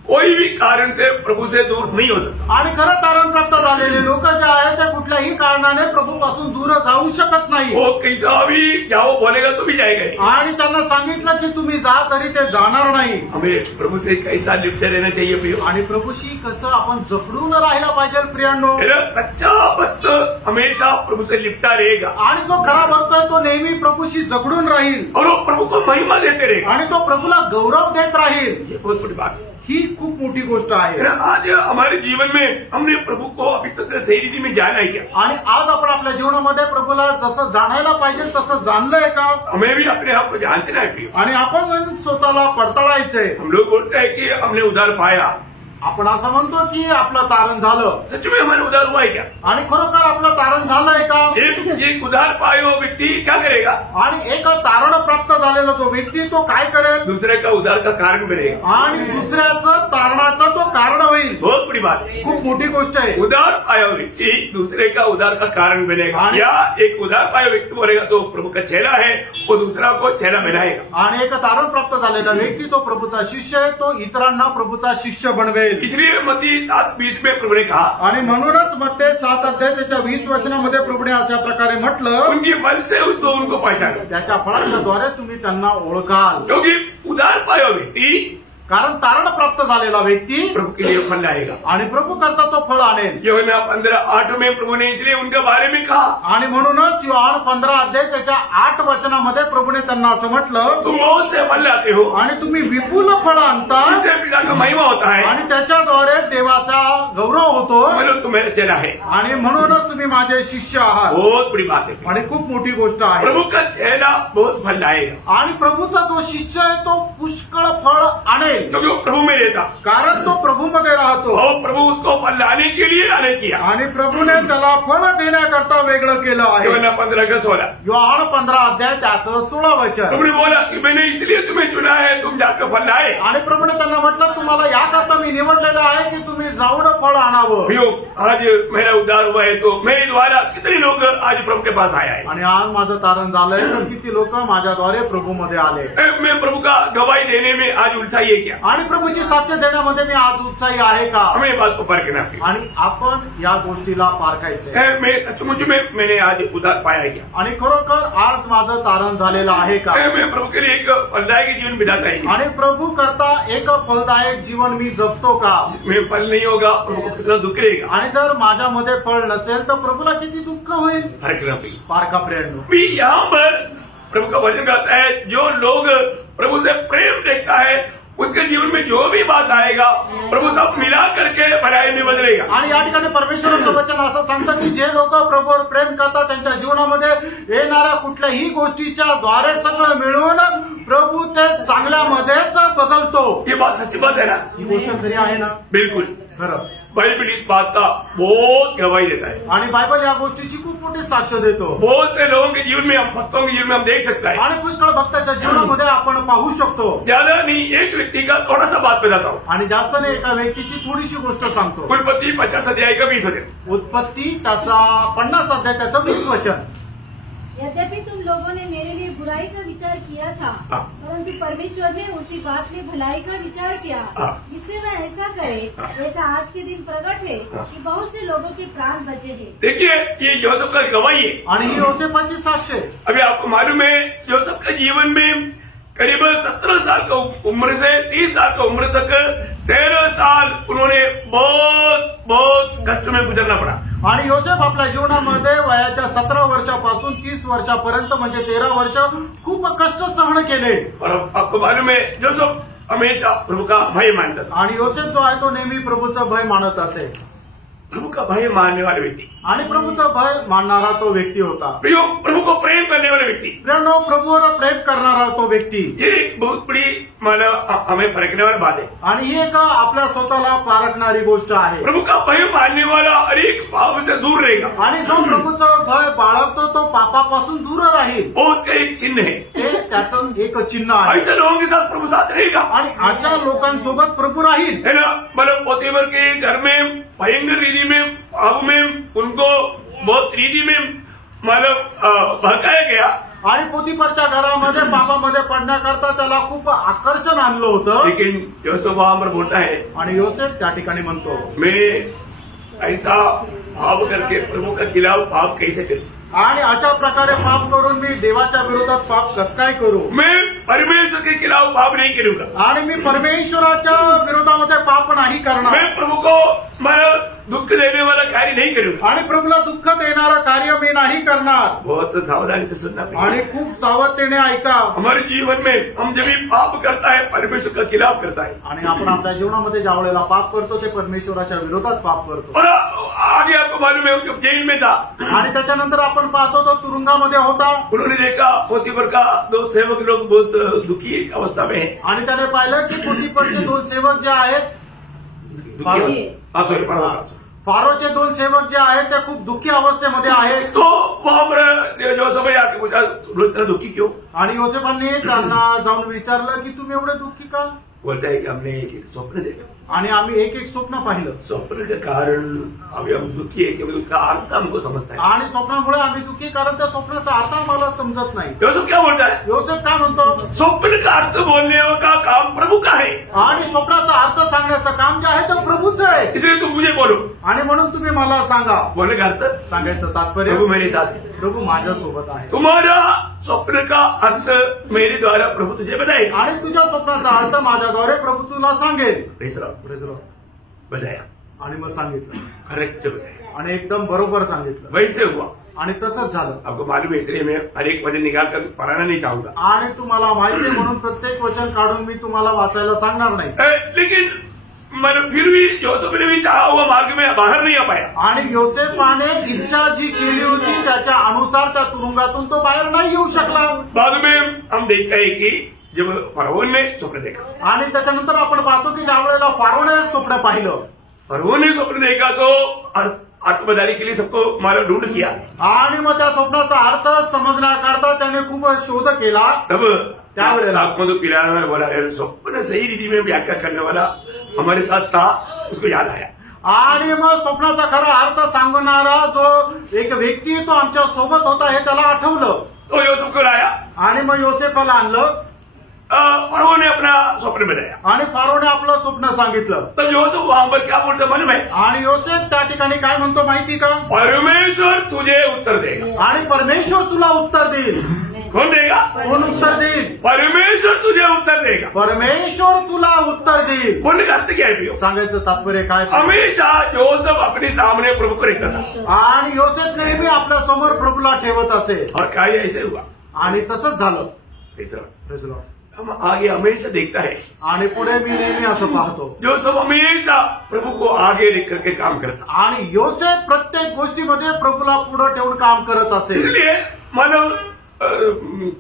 कोई भी कारण से प्रभु से दूर नहीं हो सकता। आणि खरं तारण प्राप्त झालेले लोक जे आहेत ते कुठल्याही कारणाने प्रभूपासून दूर जाऊ शकत नाही। वो कैसा भी जाओ बोलेगा तो भी जाएगा नहीं। आणि त्यांना सांगितलं की तुम्ही जा तरी ते जाणार नाही। हमें प्रभु से कैसा लिप्त रहना चाहिए प्रियो, आणि प्रभूशी कसं आपण जपडून राहायला पाहिजे प्रियांनो। मेरा सच्चा भक्त हमेशा प्रभु से लिपटा रहेगा, आणि जो खरा भक्त आहे तो नेहमी प्रभूशी जगडून राहील, और वो प्रभु को महिमा देते रहेगा। आणि तो प्रभूला गौरव देत राहील। ये बहुत बड़ी बात है। ही खूप मोठी गोष्ट आहे। आज हमारे जीवन में हमने प्रभु को अभी तक सही रीति में जाना ही क्या, आणि आज आपण आपल्या जीवनामध्ये प्रभूला जसं जाणायला पाहिजे तसं जाणलंय का? हमें भी अपने आप को जांचना है प्रियो। आणि आपण स्वतःला पडताळायचंय। हम लोग बोलते हैं कि हमने उधार पाया, आपण असं म्हणतो की आपलं तारण झालं, सच में हमारा उधार हुआ है क्या? आणि खरोखर आपलं तारण झालंय का? एक उधार पाए हुआ व्यक्ति क्या करेगा? आणि एक तारण प्राप्त झालेला जो व्यक्ती तो काय करेल? दूसरे का उधार का कारण बनेगा, आणि दुसऱ्याचं तारणाचं तो कारण होईल। बहुत बड़ी बात है। खूप मोठी गोष्ट आहे। उधार पाया हुआ व्यक्ति दूसरे का उधार का कारण बनेगा, या एक उधार पाया व्यक्ति बोलेगा तो प्रभु का चेला है, वो दूसरा को चेला बनाएगा। आणि एक तारण प्राप्त झालेला व्यक्ती तो प्रभूचा शिष्य आहे, तो इतरांना प्रभूचा शिष्य बनवेल। इसलिए मत्ती 7:20 में प्रभु ने कहा, आणि म्हणूनच मत्ती 7 अध्याय त्याच्या 20 वचनामध्ये प्रभूने अशा प्रकारे म्हटलं, उनकी फल से तो उनको पहचानो, त्याच्या फळांच्या द्वारे तुम्ही त्यांना ओळखाल। क्योंकि उधार पाया हुआ व्यक्ति कारण तारण प्राप्त झालेला व्यक्ती प्रभु के लिए फल लाएगा, आणि प्रभू करता तो फळ आणेल। यूहन्ना 15:8 में प्रभु ने इसलिए उनके बारे में कहा, आणि म्हणूनच योहान 15 अध्याय त्याच्या 8 वचनामध्ये प्रभूने त्यांना असं म्हटलं, तुम बहुत से फल लाते हो, आणि तुम्ही विपुल फळ आणता, इससे पिता का महिमा होता है, आणि त्याच्याद्वारे देवाचा गौरव होतो, मतलब तुम्हारा चेला है। आणि म्हणूनच तुम्ही माझे शिष्य आहात। बहुत बड़ी बात है। आणि खूप मोठी गोष्ट आहे। प्रभु का चेला बहुत फल लाएगा, आणि प्रभूचा जो शिष्य आहे तो पुष्कळ फळ आणेल, क्योंकि वो प्रभु में रहता, कारण तो प्रभूमध्ये राहतो, और प्रभु उसको फल लाने के लिए आने किया। आणि प्रभूने त्याला फळ देण्याकरता वेगळं केलं आहे। यूहन्ना 15:16 योहान 15 अध्याय त्याचं 16 वचन। प्रभु ने बोला कि मैंने इसलिए तुम्हें चुना है, तुम जाकर फल लाए। आणि प्रभूने त्यांना म्हटलं, तुम्हाला याकरता मी निवडलेलं आहे की तुम्ही जाऊन फळ आणावं। भैया आज मेरा उद्धार हुआ है तो मेरे द्वारा कितने लोग आज प्रभु के पास आया है, आणि आज माझं तारण झालंय तर किती लोक माझ्याद्वारे प्रभूमध्ये आले। मैं प्रभु का गवाही देने में आज उत्साही है क्या? आणि प्रभूची साक्ष देण्यामध्ये मी आज उत्साही आहे का? हमें बात को परखना है। आणि आपण या गोष्टीला पारखायचंय। मैं सचमुच में मैंने आज उद्धार पाया है क्या? आणि खरोखर आज माझं तारण झालेलं आहे का? मैं प्रभु के लिए एक फलदायक जीवन बिताता है, आणि प्रभू करता एक फलदायक जीवन मी जगतो का? मैं फल नहीं होगा प्रभु को कितना दुख रहेगा। आणि जर माझ्यामध्ये फळ नसेल तर प्रभूला किती दुःख होईल? परखना भी पारखा प्रेरणा। भी यहाँ पर प्रभु का वचन कहता है, जो लोग प्रभु से प्रेम देखता है उसके जीवन में जो भी बात आएगा प्रभु सब मिला करके भलाई टाइम भी बदलेगा। आणि या ठिकाणी परमेश्वराचं वचन असं सांगतं की जे लोक प्रभूवर प्रेम करतात त्यांच्या जीवनामध्ये येणाऱ्या कुठल्याही गोष्टीच्या द्वारे सगळं मिळून प्रभू ते चांगल्यामध्येच बदलतो। ये बात सच्ची बात है ना? ही गोष्ट खरी आहे ना? बिल्कुल खरं। बाइबल इस बात का बहुत गवाही देता है आणि बायबल या गोष्टीची खूप मोठी साक्ष देतो। बहुत से लोगों के जीवन में, हम भक्तों के जीवन में हम देख सकते हैं। आणि पुष्कळ भक्ताच्या जीवनामध्ये आपण पाहू शकतो। ज्यादा नहीं, एक व्यक्ति का थोड़ा सा बात बताता हूँ। आणि जास्त नाही, एका व्यक्तीची थोडीशी गोष्ट सांगतो। उत्पत्ति 50 अध्याय का 20 वचन। उत्पत्ती त्याचा 50 अध्याय त्याचं 20 वचन। यद्यपि तुम लोगों ने मेरे लिए बुराई का विचार किया था, परंतु परमेश्वर ने उसी बात में भलाई का विचार किया, जिससे वह ऐसा करे जैसा आज के दिन प्रकट है कि बहुत से लोगों के प्राण बचे हैं। देखिए, ये योसेफ का गवाही है। आणि ही योसेफाची साक्ष आहे। अभी आपको मालूम है, योसेफ का जीवन में करीबन 17 साल का उम्र से 30 साल का उम्र तक 13 साल उन्होंने बहुत कष्ट में गुजरना पड़ा। आणि योसेफ आपल्या जीवनामध्ये वयाच्या 17 वर्षापासून 30 वर्षापर्यंत म्हणजे 13 वर्ष खूप कष्ट सहन केले। और आपको मालूम है, योसेफ हमेशा प्रभु का भय मानता था। आणि योसेफ जो आहे तो नेहमी प्रभूचा भय मानत असे। प्रभु का भय मानने वाले व्यक्ति, आणि प्रभूचा भय मानणारा तो व्यक्ती होता। प्रभु को प्रेम करने वाले व्यक्ति, प्रेरणो प्रभूवर प्रेम करणारा तो व्यक्ती। ये एक बहुत बड़ी हमें फरकने वाली बात है। आणि ही एक आपल्या स्वतःला पारखणारी गोष्ट आहे। प्रभु का भय मानने वाला हर एक पाप से दूर रहेगा। आणि जो प्रभूचं भय बाळगतो तो पापापासून दूर राहील। वो उसका एक चिन्ह है, ते त्याचं एक चिन्ह आहे। ऐसे लोगों के साथ प्रभु साथ रहेगा। आणि अशा लोकांसोबत प्रभू राहील, है ना? मतलब पोतीफर के घर में भयंकर रीति में, पाप में उनको बहुत रीति में मतलब बहकाया गया। आणि पोतीफरच्या घरामध्ये पापामध्ये पडण्याकरता त्याला खूप आकर्षण आणलं होतं। लेकिन योसेफ वहां पर बोलता है, आणि योसेफ त्या ठिकाणी म्हणतो, मैं ऐसा पाप करके प्रभु के खिलाफ पाप कैसे करूं? आणि अशा प्रकारे पाप करून मी देवाच्या विरोधात पाप कसं काय करू? मैं परमेश्वर के खिलाफ पाप नहीं करूंगा। आणि मी परमेश्वराच्या विरोधामध्ये पाप नाही करणार। मैं प्रभु को दुख देने वाला कार्य नहीं करूंगा। आणि प्रभूला दुःख देणारं कार्य मी नाही करणार। बहुत सावधानी से सुनना पड़ेगा। आणि खूप सावधतेने ऐका। हमारे जीवन में हम जब भी पाप करता है, परमेश्वर का खिलाफ करता है। आणि आपण आपल्या जीवनामध्ये ज्या वेळेला पाप करतो ते परमेश्वराच्या विरोधात पाप करतो। और आगे आपको मालूम है, जब जेल में था आणि त्याच्यानंतर आपण पाहतो तो तुरुंगामध्ये होता। उन्होंने देखा पोतीफर का 2 सेवक लोग बहुत दुखी अवस्था में है। आणि त्याने पाहिलं की पोतीफरचे 2 सेवक जे आहेत, फारोचे 2 सेवक जे आहेत ते खूप दुःखी अवस्थेमध्ये आहेत। तो वहां पर योसेफ आके पूछा, इतना दुखी क्यों? आणि योसेफांनी त्यांना जाऊन विचारलं की तुम्ही एवढे दुःखी का? बोलता है कि हमने एक स्वप्न देखा आणि आम्ही एक एक स्वप्न पाहिलं। स्वप्न के कारण अभी हम दुखी है कि उसका अर्थ हमको समझता है। आणि स्वप्नामुळे आम्ही दुःखी, कारण त्या स्वप्नाचा अर्थ आम्हाला समजत नाही। योसेफ क्या बोलता है? योसेफ काय म्हणतो? स्वप्न का अर्थ बोलने का काम प्रभु का है। आणि स्वप्नाचा अर्थ सांगण्याचं काम जे आहे ते प्रभूचं आहे। इसलिए तुम मुझे बोलो। आणि म्हणून तुम्ही मला सांगा। बोलने का अर्थ, सांगायचं तात्पर्य, प्रभु मेरे साथ है, प्रभू माझ्यासोबत आहे। तुम्हारा स्वप्न का अर्थ मेरे द्वारा प्रभु तुझे बताएगा। आणि तुझ्या स्वप्नाचा अर्थ माझ्याद्वारे प्रभू तुला सांगेल। बताया आणि मग सांगितलं, करेक्ट बताया, आणि एकदम बरोबर सांगितलं। वैसे हुआ। आणि तसंच झालं। आपको मालूम है, इसलिए मैं हर एक वचन निकाल कर पढ़ाना नहीं चाहूंगा। आणि तुम्हाला माहिती आहे म्हणून प्रत्येक वचन काढून मी तुम्हाला वाचायला सांगणार नाही। लेकिन मतलब फिर भी योसेफ ने भी चाहा हुआ मार्ग में बाहर नहीं आ पाया। आणि योसेफाने इच्छा जी केली होती त्याच्या अनुसार त्या तुरुंगातून तो बाहेर नाही येऊ शकला। बाद में हम देखते हैं कि जब फरवोन ने स्वप्न देखा, आणि त्याच्यानंतर आपण पाहतो की ज्या वेळेला फारोने स्वप्न पाहिलं, फरवोन ने स्वप्न देखा तो अर्थ बताने के लिए सबको मारा ढूंढ किया। आणि मग त्या स्वप्नाचा अर्थ समजण्याकरता त्याने खूप शोध केला। तब त्यावेळेला आपको तो पिलाने वाला बोला, स्वप्न सही रीति में व्याख्या करने वाला हमारे साथ था, उसको याद आया। आणि मग स्वप्नाचा खरा अर्थ सांगणारा जो एक व्यक्ती तो आमच्या सोबत होता हे त्याला आठवलं। तो योसेफ को लाया आणि मग योसेफाला आणलं। फरवोन ने अपना स्वप्न बताया आणि फारोने आपलं स्वप्न सांगितलं। तब योसेफ वहां पर क्या बोलता मालूम है? आणि योसेफ त्या ठिकाणी काय म्हणतो माहिती का? परमेश्वर तुझे उत्तर देगा। आणि परमेश्वर तुला उत्तर देईल। कौन देगा? कोण उत्तर देईल? परमेश्वर तुझे उत्तर देगा। परमेश्वर तुला उत्तर देईल। बोलने का अर्थ क्या है प्रियो? सांगायचं तात्पर्य काय? हमेशा योसेफ अपने सामने प्रभु को रखता था। आणि योसेफ नेहमी आपल्या समोर प्रभूला ठेवत असे। और काय ऐसे हुआ? आणि तसंच झालं। ऐसा हम आगे हमेशा देखता है आणि पुढे मी नेहमी असं पाहतो जो सब हमेशा प्रभु को आगे लेकर करके काम करता। आणि योसेफ प्रत्येक गोष्टीमध्ये प्रभूला पुढे ठेवून काम करत असे। इसलिए मानो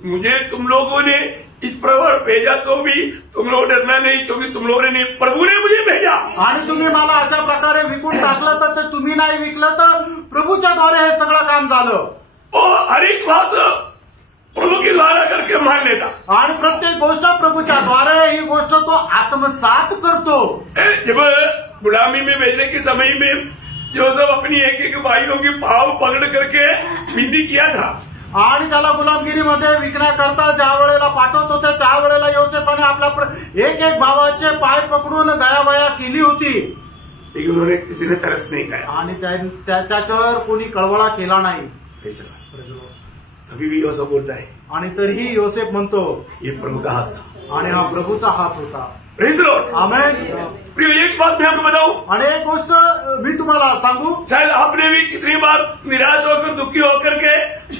मुझे तुम लोगों ने इस प्रवर भेजा तो भी तुम लोग डरना नहीं, क्योंकि तुम लोगों ने नहीं, प्रभु ने मुझे भेजा। आणि तुम्ही मला अशा प्रकारे विकून टाकलं तर ते तुम्ही नाही विकलं तर प्रभूच्या द्वारे हे सगळं काम झालं। और हर एक बात प्रभु के द्वारा करके मान लेता आणि प्रत्येक गोष्ट प्रभूच्या द्वारे ही गोष्ट तो आत्मसात करतो। जब गुलामी में भेजने के समय में जो सब अपनी एक एक भाइयों की पाव पकड़ करके विनती किया था, आणि त्याला गुलामगिरीमध्ये विकण्याकरता ज्या वेळेला पाठवत होते त्यावेळेला योसेफाने आपल्या एक एक भावाचे पाय पकडून गयावया केली होती, लेकिन उन्होंने किसी ने तरस नहीं खाया आणि त्याच्यावर कोणी कळवळा केला नाही। अभी भी योसेफ बोलता है, आणि तरीही योसेफ म्हणतो ये प्रभु का हाथ था आणि हा प्रभूचा हात होता। Praise the lord. आमेन। प्रिय, एक बात मैं आपको बताऊं, आणि एक गोष्ट मी तुम्हाला सांगू, शायद आपने भी कितनी बार निराश होकर दुखी होकर के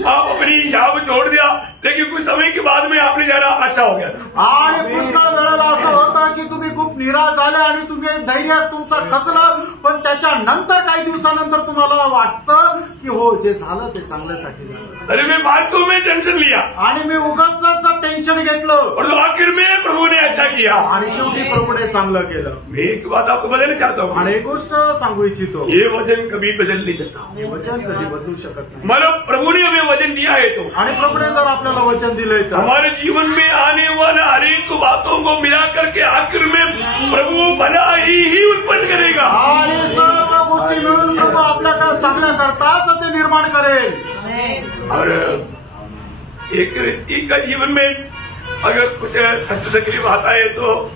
आप अपनी जॉब छोड़ दिया, लेकिन कुछ समय के बाद में आपने जाना अच्छा हो गया था। आणि पुष्कळ वेळेला असं होतं की तुम्ही खूप निराश झाले आणि तुम्ही धैर्य तुमचं खचलं, पण त्याच्यानंतर काही दिवसानंतर तुम्हाला वाटतं की हो जे झालं ते चांगल्यासाठी झालं। अरे मैं फालतू में टेंशन लिया आणि मी उगाच टेन्शन घेतलं और तो आखिर में प्रभु ने अच्छा किया आणि शेवटी प्रभूने चांगलं केलं। मैं एक बात आपको बदलना चाहता हूँ, आणि एक गोष्ट सांगू इच्छितो, ये वचन कभी बदल नहीं सकता। हे वचन कधी बदलू शकत नाही। मतलब प्रभु ने हमें वचन दिया है तो आणि प्रभूने जर आपल्याला वचन दिलंय तर हमारे जीवन में आने वाले हर एक बातों को मिला करके आखिर में प्रभु भला ही उत्पन्न करेगा। आणि सर्व गोष्टी मिळून प्रभू आपल्याला चांगल्या करताच ते निर्माण करेल। और एक व्यक्ति का जीवन में अगर कुछ कष्ट तकलीफ आता है तो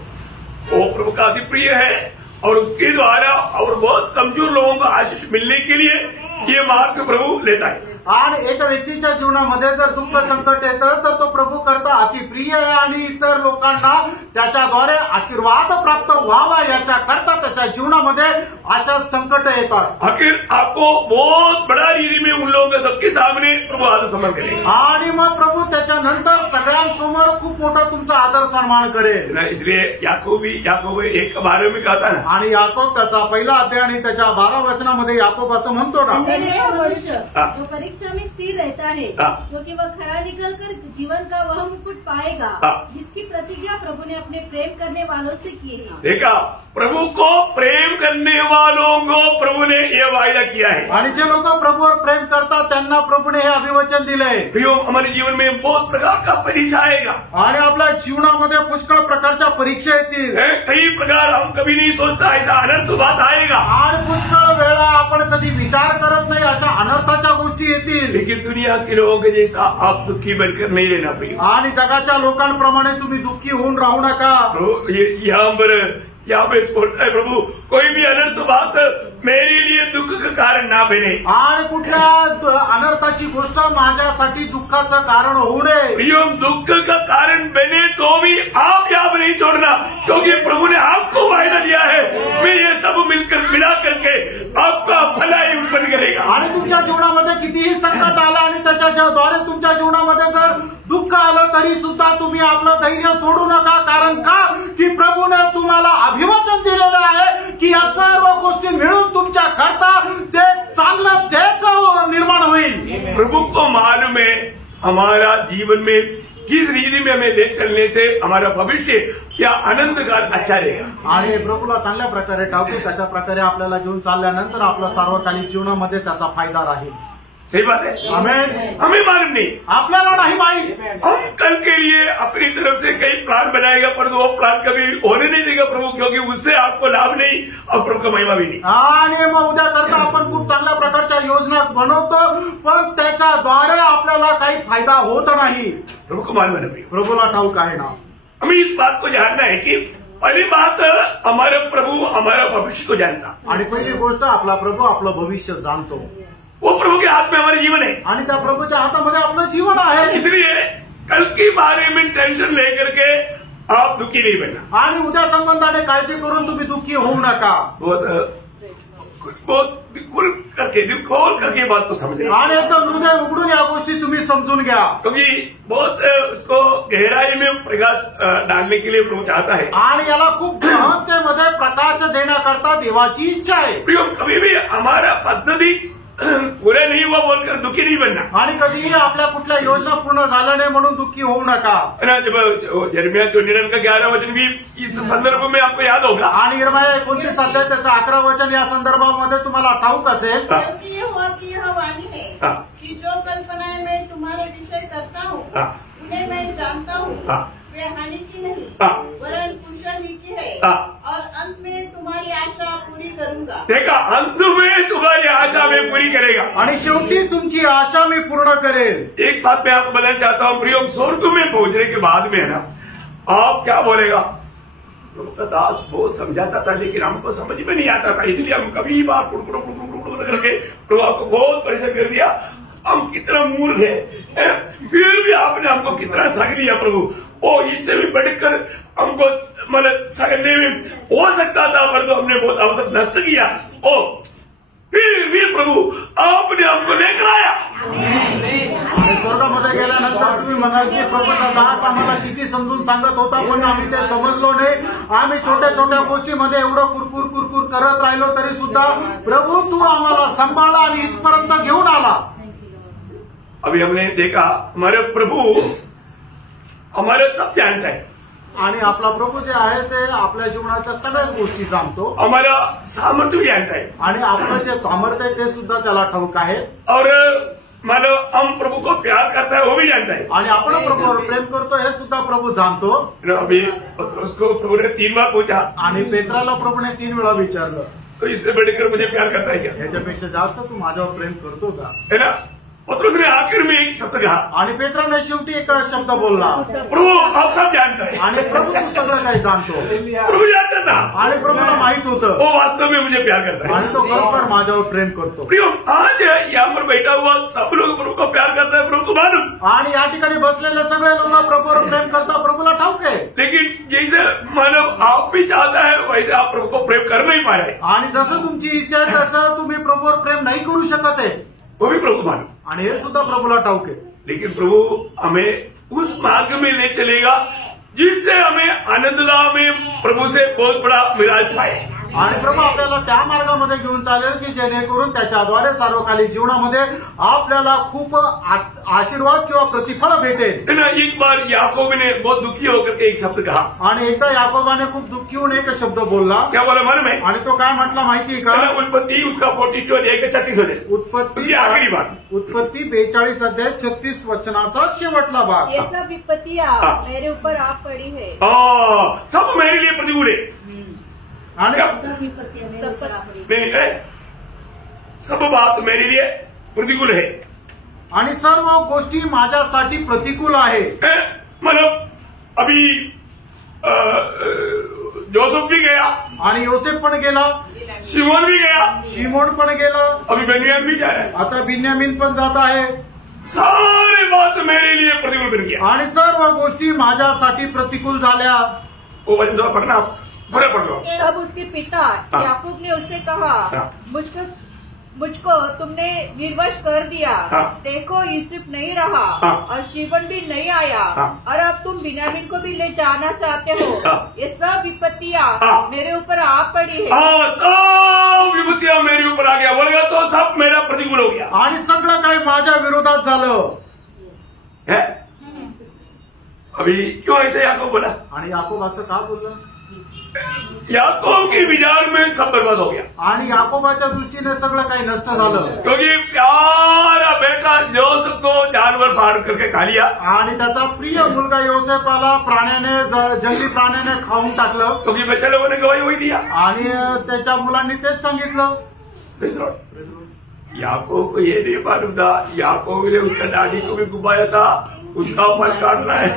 वो प्रभु का अति प्रिय है, और उसके द्वारा और बहुत कमजोर लोगों को आशीष मिलने के लिए ये मार्ग प्रभु लेता है। आणि एका व्यक्तीच्या जीवनामध्ये जर दुःख संकट येतं तर तो प्रभू करता अतिप्रिय आहे आणि इतर लोकांना त्याच्याद्वारे आशीर्वाद प्राप्त व्हावा याच्याकरता त्याच्या जीवनामध्ये अशा संकट येतात। आखिर आपको बहुत बड़ा रीति में उन लोगों के सबके सामने प्रभु आदर सम्मान करेगा, आणि मग प्रभू त्याच्यानंतर सगळ्यांसमोर खूप मोठा तुमचा आदर सन्मान करेल। इसलिए याकूब 1:12 में कहता है, आणि याकोब त्याचा पहिला अध्याय आणि त्याच्या 12 वचनामध्ये याकोब असं म्हणतो ना, मनुष्य जो परीक्षा में स्थिर रहता है क्योंकि वह खरा निकलकर जीवन का वह मुकुट पाएगा जिसकी प्रतिज्ञा प्रभु ने अपने प्रेम करने वालों से की है। देखा, प्रभु को प्रेम करने वालों को प्रभु ने यह वायदा किया है। आणि जे लोक प्रभूवर प्रेम करतात त्यांना प्रभूने हे अभिवचन दिले। प्रियो, हमारे जीवन में बहुत प्रकार का परीक्षा आएगा आणि आपल्या जीवनामध्ये पुष्कळ प्रकारच्या परीक्षा येतील। कई प्रकार हम कभी नहीं सोचता ऐसा अनर्थ बात आएगा, आणि पुष्कळ वेळा आपण कधी विचार करत नाही अशा अनर्थाच्या गोष्टी येतील। लेकिन दुनिया के लोगों के जैसा आप दुखी बनकर नहीं रहना प्रिय। आणि जगाच्या लोकांप्रमाणे तुम्ही दुःखी होऊन राहू नका। यहाँ पे बोलता है प्रभु, कोई भी अनर्थ बात मेरे लिए दुख का कारण ना बने। आणि कुठल्या अनर्थाची गोष्ट माझ्यासाठी दुःखाचं कारण होऊ नये। प्रियो, दुख का कारण बने तो भी आप यहाँ पर नहीं छोड़ना, क्योंकि प्रभु ने आपको वायदा दिया है मैं ये सब मिलकर मिला करके आपका भलाई उत्पन्न करेगा। आणि तुमच्या जीवनामध्ये कितीही संकट आलं आणि त्याच्याद्वारे तुमच्या जीवनामध्ये जर दुःख आलं तरी सुद्धा तुम्ही आपलं धैर्य सोडू नका। कारण का की प्रभूने तुम्हाला अभिवचन दिलेलं आहे की या सर्व गोष्टी मिळून तुमच्या करता ते चांगलं तेच निर्माण होईल। प्रभु को मालूम है हमारा जीवन में किस रीति में हमें ले चलने से हमारा भविष्य या आनंद काल अच्छा रहेगा। आणि प्रभूला चांगल्या प्रकारे ठाऊक तशा प्रकारे आपल्याला घेऊन चालल्यानंतर आपल्या सार्वकालिक जीवनामध्ये त्याचा फायदा राहील। सही बात है, हमें मालूम नहीं, आपल्याला नाही माहित। हम कल के लिए अपनी तरफ से कई प्लान बनाएगा, पर वो प्लान कभी होने नहीं देगा प्रभु, क्योंकि उससे आपको लाभ नहीं और प्रभु का महिमा भी नहीं। आणि मग उद्या करता आपण खूप चांगल्या प्रकारच्या योजना बनवतो, पण त्याच्याद्वारे आपल्याला काही फायदा होत नाही। प्रभु को मालूम है, प्रभूला ठाऊक आहे ना। हमें इस बात को जानना है कि पहली बात हमारे प्रभु हमारा भविष्य को जानता, आणि पहिली गोष्ट आपला प्रभू आपलं भविष्य जाणतो। वो प्रभु के हाथ में हमारे जीवन है आणि त्या प्रभूच्या हातामध्ये आपलं जीवन आहे। इसलिए कल के बारे में टेंशन लेकर के आप दुखी नहीं बनना, आणि उद्या संबंधाने काळजी करून तुम्ही दुःखी होऊ नका। बहुत खोल करके बात को समझे आणि एकदम हृदय उघडून या गोष्टी तुम्ही समजून घ्या। क्योंकि बहुत उसको गहराई में प्रकाश डालने के लिए प्रभु चाहता है। आणि याला खूप गहनतेमध्ये प्रकाश देण्याकरता देवाची इच्छा आहे। प्रियो, कभी भी हमारा पद्धति पूरे नहीं हुआ बोलकर दुखी नहीं बनना। आणि कधीही आपल्या कुठल्या योजना पूर्ण झाल्या नाही म्हणून दुःखी होऊ नका। जब यिर्मयाह 29 का 11 वचन भी इस संदर्भ में आपको याद होगा। आणि यिर्मयाह 29 अध्याय त्याचं 11 वचन या संदर्भामध्ये तुम्हाला ठाऊक असेल। क्योंकि यहोवा की यह वाणी है कि जो कल्पनाएं मैं तुम्हारे विषय करता हूँ उन्हें मैं जानता हूँ, वे हानि की नहीं वरन कुशल ही की है, और अंत में तुम्हारी आशा पूरी करूंगा। देखा, अंत में तुम्हारी आशा में पूरी करेगा। आणि शेवटी तुमची आशा मी पूर्ण करेल। एक बात मैं आपको बताना चाहता हूँ प्रियो, स्वर्ग में पहुंचने के बाद में है ना, आप क्या बोलेगा? प्रभु का दास बहुत समझाता था लेकिन हमको समझ में नहीं आता था, इसलिए हम कभी बार कुड़ करके प्रभु आपको बहुत परेशान कर दिया। हम कितना मूर्ख है, फिर भी आपने हमको कितना सग दिया प्रभु। ओ, इससे भी बढ़कर हमको मतलब सगने में हो सकता था, पर तो हमने बहुत अवसर नष्ट किया। ओ, फिर भी प्रभु आपने हमको लेकर आया। स्वर्गामध्ये गेल्यानंतर तुम्ही म्हणाल की प्रभूचा दास आम्हाला किती समजून सांगत होता, पण आम्ही ते समजलो नाही। आम्ही छोट्या छोट्या गोष्टीमध्ये एवढं कुरकुर करत राहिलो तरी सुद्धा प्रभू तू आम्हाला सांभाळला आणि इथपर्यंत घेऊन आला। अभी हमने देखा हमारे प्रभु हमारे सब जानता है, आणि आपला प्रभू जे आहे ते आपल्या जीवनाच्या सगळ्याच गोष्टी जाणतो, हमारा सामर्थ्य भी जानता है, आणि आपलं जे सामर्थ्य आहे ते सुद्धा त्याला ठाऊक आहे। और मानो हम प्रभु को प्यार करता है वो भी जानता है, आणि आपण प्रभूवर प्रेम करतो हे सुद्धा प्रभू जाणतो। अभी उसको प्रभु ने 3 बार पूछा, आणि पेत्राला प्रभूने 3 वेळा विचारलं, तो इससे बढ़कर मुझे प्यार करता है क्या? याच्यापेक्षा जास्त तू माझ्यावर प्रेम करतो का? है ना? पतरस ने आखिर में एक शब्द कहा, आणि पेत्राने शेवटी एक शब्द बोलला, प्रभु आप सब जानता है। आणि प्रभू तू सगळं काही जाणतो। प्रभु जानता था, आणि प्रभूला माहित होतं वो वास्तव में मुझे प्यार करता है, आणि तो खरोखर माझ्यावर प्रेम करतो। प्रियो, आज यहाँ पर बैठा हुआ सब लोग प्रभु को प्यार करता है, प्रभु को मालूम। आणि या ठिकाणी बसलेले सगळे लोक प्रभूवर प्रेम करतात, प्रभूला ठाऊक आहे। लेकिन जैसे मानव आप भी चाहता है वैसे आप प्रभु को प्रेम कर नहीं पा रहे, आणि जसं तुमची इच्छा आहे तसं तुम्ही प्रभूवर प्रेम नाही करू शकत आहे, वो भी प्रभु को मालूम। आणि हे सुद्धा प्रभूला ठाऊक आहे। लेकिन प्रभु हमें उस मार्ग में ले चलेगा जिससे हमें आनंददायक में प्रभु से बहुत बड़ा मिराज पाए। आणि प्रभू आपल्याला त्या मार्गामध्ये घेऊन चालेल की जेणेकरून त्याच्याद्वारे सार्वकालिक जीवनामध्ये आपल्याला खूप आशीर्वाद किंवा प्रतिफळ भेटेल। है ना? एक बार याकूब ने बहुत दुखी होकर के एक शब्द कहा, आणि एकदा याकोबाने खूप दुःखी होऊन एक शब्द बोलला। क्या बोला मालूम है? आणि तो काय म्हटला माहिती का? उत्पत्ति उसका 42 अध्याय का 36 वचन, उसकी आखिरी बात, उत्पत्ति 42 अध्याय 36 वचनाचा शेवटला भाग। ये सब विपत्तियां मेरे ऊपर आ पड़ी है, सब मेरे लिए प्रतिकूल है। आणि नहीं है, सब बात मेरे लिए प्रतिकूल है, आणि सर्व गोष्टी माझ्यासाठी प्रतिकूल आहे। मतलब अभी जोसेफ भी गया, आणि योसेफ पण गेला, शिमोन भी गया, शिमोन पण गेला, अभी बेन्यामीन भी जा रहा है। आता बिन्यामीन पण जात आहे। सारी बात मेरे लिए प्रतिकूल बन गया, आणि सर्व गोष्टी माझ्यासाठी प्रतिकूल झाल्या। वो वचन थोड़ा पढ़ना, पूरा पढ़ लो। तब उसके पिता याकूब ने उससे कहा, मुझको तुमने निर्वश कर दिया, देखो यूसुफ नहीं रहा और शिमोन भी नहीं आया, और अब तुम बिन्यामीन को भी ले जाना चाहते हो। ये सब विपत्तियां मेरे ऊपर आ पड़ी है। सब विपत्तियां मेरे ऊपर आ गया बोलेगा तो सब मेरा प्रतिकूल हो गया, आणि सगळं काही माझ्या विरोधात झालं है। अभी क्यों ऐसे याकूब बोला? आणि याकोब असं का बोललं? याकूब के विचार में सब बर्बाद हो गया, आणि याकोबाच्या दृष्टीने सगळं काही नष्ट झालं, क्योंकि प्यारा बेटा जोसेफ को जानवर फाड़ करके खा लिया, आणि त्याचा प्रिय मुलगा योसेफाला प्राण्याने जंगली प्राण्याने खाऊन टाकलं, क्योंकि बच्चे लोगों ने गवाही वही दिया, आणि त्याच्या मुलांनी तेच सांगितलं। याकूब को ये नहीं मालूम था, याकूब ने उसका दादी को भी घुमाया था, उसका फल काटना है।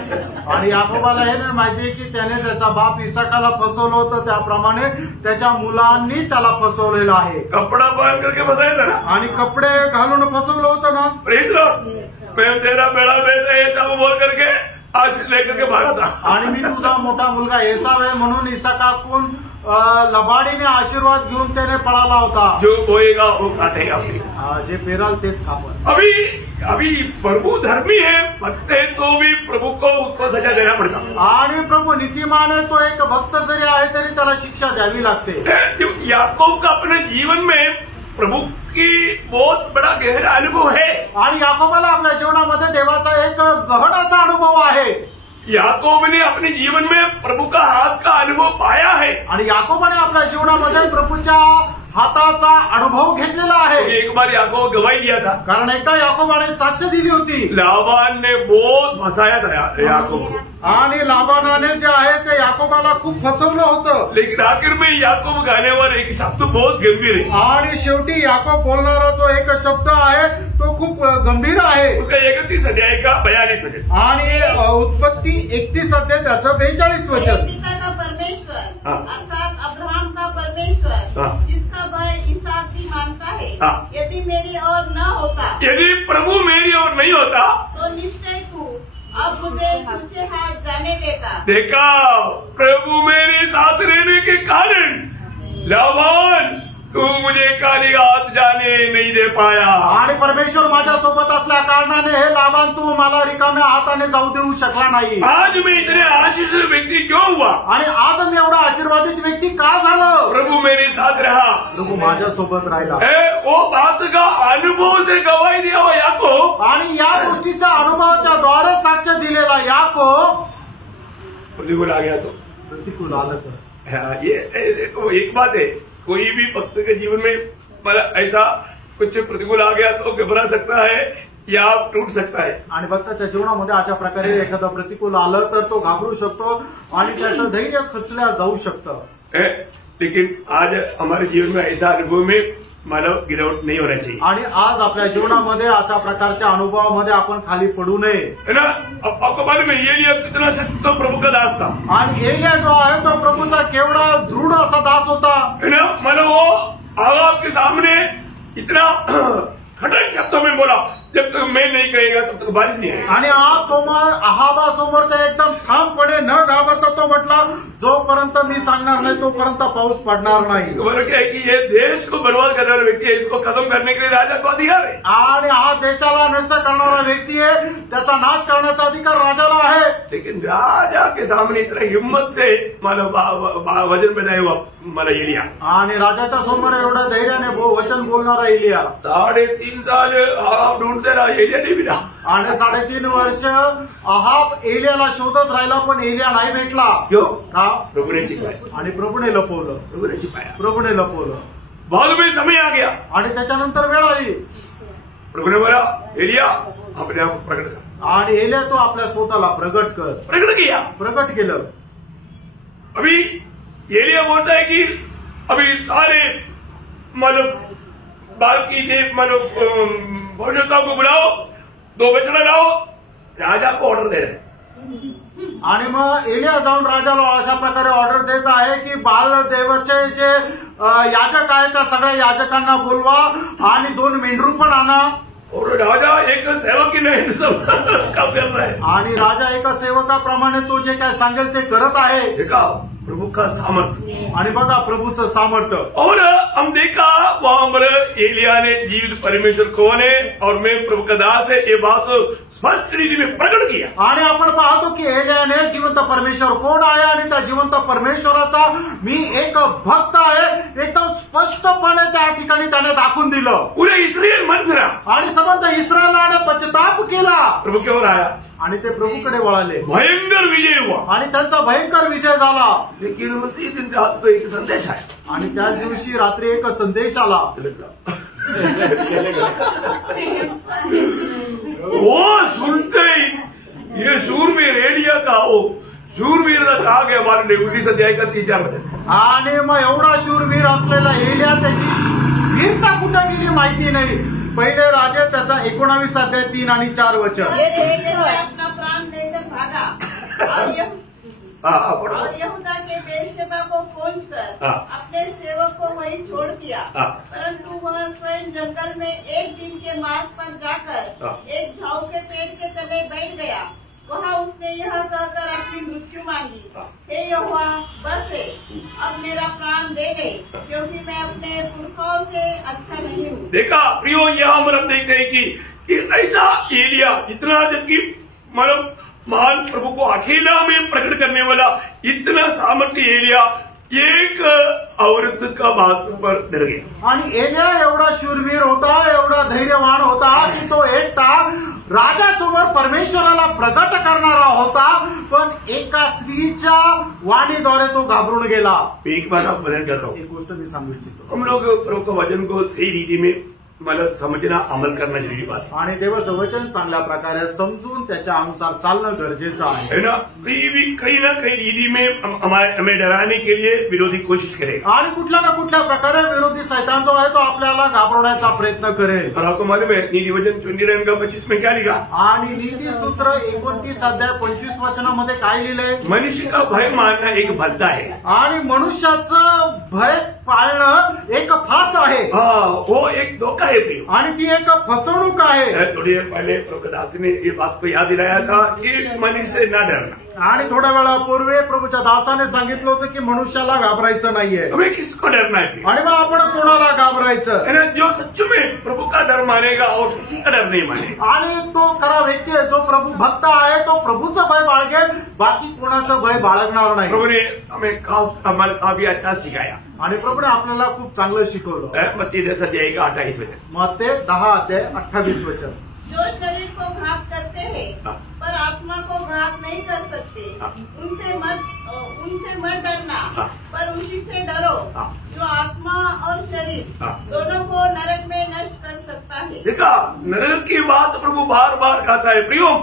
आणि याकोबाला हे नाही माहिती की त्याने त्याचा बाप इसाकाला फसवलं होतं, त्याप्रमाणे त्याच्या मुलांनी त्याला फसवलेलं आहे। कपड़ा पहन करके फंसाया था ना, आणि कपडे घालून फसवलं होतं ना। प्रेज लॉर्ड, मैं तेरा बड़ा बेटा एसाव बोल करके आशीष लेकर के भागा था, आणि मी तुझा मोठा मुलगा एसाव आहे म्हणून इसाकाकडून लबाडीने आशीर्वाद घेऊन त्याने पळाला होता. जो बोएगा वो काटेगा भी. जे पेराल तेच कापल. अभी प्रभु धर्मी है, भक्त है, तो भी प्रभु को उसको सजा देना पड़ता. आणि प्रभु नीतिमान है, तो एक भक्त जरी आहे तरी त्याला शिक्षा द्यावी लागते. याकूब का अपने जीवन में प्रभु की बहुत बड़ा गहरा अनुभव है. आणि याकोबाला आपल्या जीवनामध्ये देवाचा एक गहन असा अनुभव आहे. याकूब ने अपने जीवन में प्रभु का हाथ का अनुभव पाया है. आणि याकोबाने आपल्या जीवनामध्ये प्रभूच्या हाताचा अनुभव घेतलेला आहे. एक बार याकूब गवाही दिया था. कारण एकदा याकोबाने साक्ष दिली होती. लाबान ने बहुत फसाया था याकूब को. आणि लाबानाने जे आहे ते याकोबाला खूप फसवलं होतं. लेकिन आखिर में याकूब गाने वाला एक शब्द बहुत गंभीर है. आणि शेवटी याकोब बोलणारा जो एक शब्द आहे तो खूप गंभीर आहे. उसका 31 अध्याय का 42 वचन. आणि उत्पत्ती 31 अध्याय त्याचं 42 वचन. पिता का परमेश्वर हाँ। अर्थात अब्राहम का परमेश्वर हाँ। जिसका भय इसहाक भी मानता है, हाँ। यदि मेरी ओर न होता यदि प्रभु मेरी ओर नहीं होता तो निश्चय तू अब मुझे तुझे हाथ जाने देता. देखा, प्रभु मेरे साथ रहने के कारण लाबान तू मुझे काली हाथ जाने नहीं दे पाया. आणि परमेश्वर माझ्यासोबत असल्या कारणाने हे लाबान तू मला रिकाम्या हाताने जाऊ देऊ शकला नाही. आज मैं इतने आशीषित व्यक्ति क्यों हुआ? आणि आज मी एवढा आशीर्वादित व्यक्ती का झालो? प्रभु मेरे साथ रहा. प्रभू माझ्यासोबत राहिला. वो बात का अनुभव से गवाही दिया हुआ याकूब. आणि या गोष्टीच्या अनुभवाच्या द्वारे साक्ष दिलेला याकोब प्रतिकूल आ गया तो प्रतिकूल आलं तर. ये देखो, एक बात है, कोई भी भक्त के जीवन में मतलब ऐसा कुछ प्रतिकूल आ गया तो घबरा सकता है या टूट सकता है. आणि भक्ताच्या जीवनामध्ये अशा प्रकारे एखादं प्रतिकूल आलं तर तो घाबरू शकतो आणि त्याचं धैर्य खचल्या जाऊ शकतं. लेकिन आज हमारे जीवन में ऐसा अनुभव में मानव गिरावट नहीं होना चाहिए. आणि आज आपल्या जीवनामध्ये अशा प्रकारच्या अनुभवामध्ये आपण खाली पडू नये. है ना. अब आपको मालूम है एलिया कितना सख्त तो प्रभु का दास था. आणि एलिया जो आहे तो प्रभूचा केवढा दृढ असा दास होता. है ना. मतलब वो आगाब के सामने इतना कठिन शब्दों में बोला, जब तक मैं नहीं कहेगा तब तक बारिश नहीं आएगी. आणि आज समोर आहाबासमोर ते एकदम ठामपणे न घाबरता तो म्हटला, जोपर्यंत मी सांगणार नाही तोपर्यंत पाऊस पडणार नाही. बरं क्या है कि ये देश को बर्बाद करने वाला व्यक्ती है, इसको खत्म करने के लिए राजा को अधिकार है. आणि हा देशाला नष्ट करणारा व्यक्ती आहे, त्याचा नाश करण्याचा अधिकार राजाला आहे. लेकिन राजा के सामने इतना हिम्मत से मतलब वजन बनाया हुआ मला एलिया. आणि राजाच्या समोर एवढं धैर्याने वचन बोलणारा एलिया. 3.5 साल आहाब ढूंढते रहा, एलिया नहीं मिला. आणि 3.5 वर्ष आहाब एलियाला शोधत राहिला पण एलिया नाही भेटला. क्यों? का? प्रभु ने छिपाया. आणि प्रभूने लपवलं. प्रभु ने छिपाया. प्रभूने लपवलं. बाद में समय आ गया. आणि त्याच्यानंतर वेळ आली. प्रभु ने बोला, एलिया अपने आप को प्रकट कर. आणि एलिया तो आपल्या स्वतःला प्रगट कर. प्रकट किया. प्रगट केलं. अभी एलिया बोलता है कि अभी सारे मतलब बाकी देव मतलब भविष्यताओं को बुलाओ, 2 बछड़ा लाओ. राजा को ऑर्डर दे रहे. आणि मग एलिया जाऊन राजाला अशा प्रकारे ऑर्डर देत आहे की बाल देवाचे जे याजक आहेत त्या सगळ्या याजकांना बोलवा आणि 2 मेंढरू पण आणा. और राजा एक सेवक की नहीं सब काम कर रहा है. आणि राजा एका सेवकाप्रमाणे तो जे काय सांगेल ते करत आहे. देखा प्रभु का सामर्थ्य. आणि बघा प्रभूचं सामर्थ्य. और हम देखा वहां पर एलिया ने जीवित परमेश्वर कौन है और मैं प्रभु का दास है ये बात स्पष्ट रीति में प्रकट किया. आणि आपण पाहतो की एलियाने जिवंत परमेश्वर कोण आहे आणि त्या जिवंत परमेश्वराचा मी एक भक्त आहे एकदम स्पष्टपणे त्या ठिकाणी त्याने दाखवून दिलं. पूरे इस्रायल मन फिरा आणि संबंध इस्रायलाने पश्चाताप केला. प्रभु क्यों आया. आणि ते प्रभूकडे वळाले. भयंकर विजय हुआ. आणि त्यांचा भयंकर विजय झाला. लेकिन उसी दिन रात को एक संदेश आया. आणि त्याच दिवशी रात्री एक संदेश आला. वो सुनते ही ये शूरवीर एलिया का हो शूरवीर कहा गया हमारे 19 अध्याय का 3-4 वचन. आणि मग एवढा शूरवीर असलेला एलिया त्याची वीरता कुठे गेली माहिती नाही. पहिले राजे त्याचा 19 अध्याय 3 आणि 4 वचन. अपना प्राण लेकर भागा और यहूदा के बेर्शेबा को पहुंचकर अपने सेवक को वहीं छोड़ दिया. परंतु वह स्वयं जंगल में एक दिन के मार्ग पर जाकर एक झाऊ के पेड़ के तले बैठ गया वहाँ उसने यह कहकर अपनी मृत्यु मांगी, हे यहोवा बस है, अब मेरा प्राण दे दे, क्योंकि मैं अपने पुरखाओं से अच्छा नहीं हूँ। देखा प्रियो, यह हम अब देखते हैं कि ऐसा एलिया इतना, जबकि मतलब महान प्रभु को अकेला में प्रकट करने वाला इतना सामर्थ्य एलिया एक औरत का बात पर डर गया। आणि एलिया एवढा शूरवीर होता, एवढा धैर्यवान होता की तो एकटा राजासमोर परमेश्वराला प्रकट करणारा होता, पण एका स्त्रीच्या वाणीद्वारे तो घाबरून गेला। एक बात आप बदल जाता हूँ, एक गोष्ट मी सांगू इच्छितो, हम लोग प्रभु के वचन को सही रीति में मतलब समझना, अमल करना जरूरी बात है। आणि देवाचं वचन चांगल्या प्रकारे समजून त्याच्या अनुसार चालणं गरजेचं आहे, है ना। कहीं ना कहीं रीति में हमें डराने के लिए विरोधी कोशिश करेगा, आणि कुठल्या ना कुठल्या प्रकारे विरोधी सैतान जो आहे तो आपल्याला घाबरवण्याचा प्रयत्न करेल। और आपको मालूम है नीति वचन 29 में क्या लिखा? आणि नीती सूत्र 29 अध्याय 25 वचनामध्ये काय लिहिलंय? मनुष्य का भय मानना एक भलता है, आणि मनुष्याचं भय पाळणं एक फास आहे, हाँ वो एक धोखा है प्रियो, आणि ती एक फसवणूक आहे। थोड़ी देर पहले प्रभु दास ने ये बात को याद दिलाया था कि मनुष्य से न डरना। आणि थोड्या वेळापूर्वी प्रभूच्या दासाने सांगितलं होतं की मनुष्याला घाबरायचं नाहीये, हमें किसको डरना है? आणि मग आपण कोणाला घाबरायचं? है ना, जो सच्चू में प्रभु का डर मानेगा और किसी का डर नहीं मानेगा, आणि तो खरा व्यक्ती आहे जो प्रभु भक्त आहे, तो प्रभूचं भय बाळगेल, बाकी कोणाचं भय बाळगणार नाही। प्रभु ने हमें काफी अच्छा सिखाया, आणि प्रभूने आपल्याला खूप चांगलं शिकवलं। मत्ती 10 अध्याय का 28 वचन, मत्ते 10 अध्याय 28 वचन, जो शरीर को घात करते हैं पर आत्मा को घात नहीं कर सकते, उनसे मत डरना, पर उसी से डरो जो आत्मा और शरीर दोनों को नरक में नष्ट कर सकता है। देखा, नरक की बात प्रभु बार बार कहता है, प्रियो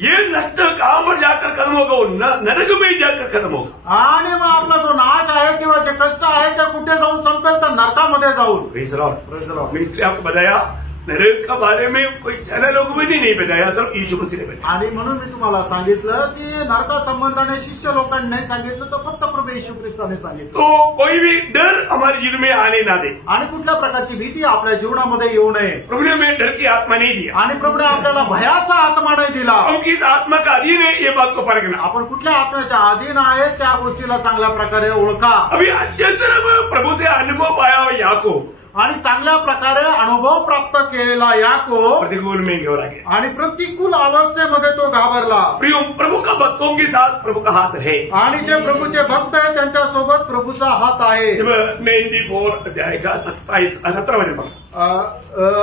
ये नष्ट कहाँ पर जाकर खत्म होगा? वो नरक में जाकर खत्म होगा। आणि मग आपला जो नाश आहे किंवा जे कष्ट आहे ते कुठे जाऊन संपेल? तर नरकामध्ये जाऊन। Praise Lord. मैं इसलिए आपको बताया नरक का बारे में कोई चैनल लोगों ने नहीं बताया, सिर्फ यीशु मसीह ने बताया। आणि म्हणून मी तुम्हाला सांगितलं की नरका संबंधाने शिष्य लोकांनी नाही सांगितलं, तर फक्त प्रभू येशू ख्रिस्ताने सांगितलं। तो कोई भी डर हमारे जीवन में आने ना दे, आणि कुठल्या प्रकारची भीती आपल्या जीवनामध्ये येऊ नये। प्रभु ने हमें डर की आत्मा नहीं दिया, आणि प्रभूने आपल्याला भयाचा आत्मा नाही दिला। हम किस आत्मा का अधीन है ये बात को परखना। आपण कुठल्या आत्म्याच्या अधीन आहे त्या गोष्टीला चांगल्या प्रकारे ओळखा। अभी अत्यंत प्रभु से अनुभव पाया हुआ याकूब, आणि चांगल्या प्रकारे अनुभव प्राप्त केलेला याकोब प्रतिकूल में घोड़ा गया, आणि प्रतिकूल अवस्थेमध्ये तो घाबरला। प्रियो प्रभु का भक्तों के साथ प्रभु का हात है, आणि जे प्रभूचे भक्त आहेत त्यांच्यासोबत प्रभूचा हात आहे। 94 अध्याय का 17 वचन पढ़ा,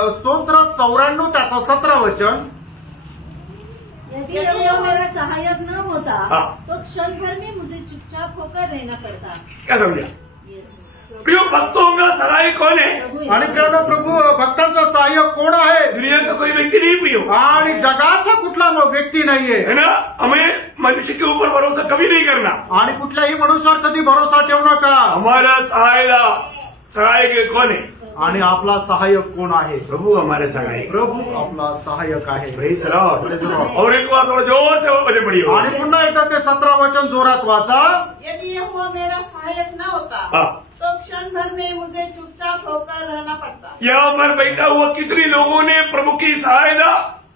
स्तोत्र 94 त्याचं 17 वचन, यदि यहोवा मेरा सहायक न होता तो क्षण भर में मुझे चुपचाप होकर रहना पड़ता। क्या समझा? यस, प्रियो भक्तों का सहायक कौन है? आणि प्रिय प्रभू भक्तांचा सहाय्यक कोण आहे? दुनिया का कोई व्यक्ति नहीं प्रियो, आणि जगाचा कुठला व्यक्ती नाहीये, है ना। हमें मनुष्य के ऊपर भरोसा कभी नहीं करना, आणि कुठल्याही मनुष्यावर कधी भरोसा ठेवू नका। हमारा सहायक कौन है? आणि आपला सहाय्यक कोण आहे? प्रभु हमारे सहायक, प्रभू आपला सहाय्यक आहे। Praise Lord. और एक बार थोड़ा जोर से वचन पढ़िए, आणि पुन्हा एकदा ते 17 वचन जोरात वाचा। यदि यहोवा मेरा सहायक न होता तो क्षण भर में मुझे चुपचाप होकर रहना पड़ता। यहाँ पर बैठा हुआ कितने लोगों ने प्रभु की सहायता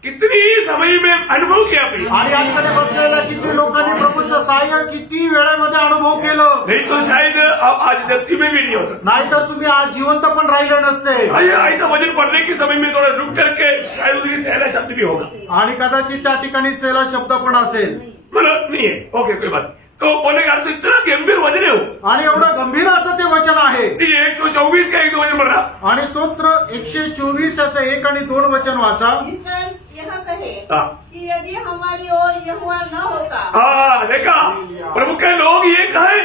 कितनी समय में अनुभव किया? आणि आजकडे बसलेल्या किती लोकांनी प्रभूचं सहाय्य किती वेळेमध्ये अनुभव केलं? नहीं तो शायद आप आज धरती में भी नहीं होता, नाहीतर तुम्ही आज जिवंत पण राहिले नसते। ऐसा वचन पढ़ने के समय में थोड़ा रुक करके शायद उसकी सहला शब्द भी होगा, आणि कदाचित त्या ठिकाणी सेला शब्द पण असेल, मतलब नहीं है। ओके, कोई बात। तो बोलने का अर्थ इतना गंभीर वचन है वो, आणि एवढं गंभीर असं ते वचन आहे। 124 का 1-2 वचन पढ़ रहा, आणि स्तोत्र 124 त्याचं 1 आणि 2 वचन वाचा। इसराइल यह कहे कि यदि हमारी ओर यहोवा न होता। देखा, प्रभु के लोग ये कहे,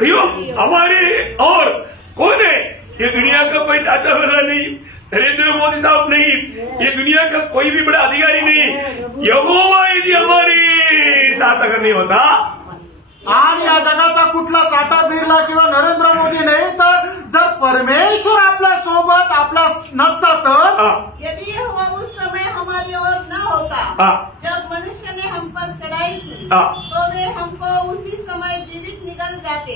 भैया हमारे और कौन है? ये दुनिया का कोई टाटा बिरला नहीं, नरेंद्र मोदी साहब नहीं, ये दुनिया का कोई भी बड़ा अधिकारी नहीं, यहोवा यदि हमारे साथ अगर नहीं होता, आणि या जगाचा कुठला टाटा बिर्ला किंवा नरेंद्र मोदी नाही, तर जर परमेश्वर आपल्या सोबत आपला नसता तर यदि यहोवा उस समय हमारी ओर न होता जब मनुष्य ने हम पर चढ़ाई की, तो वे हमको उसी समय जीवित निकल जाते,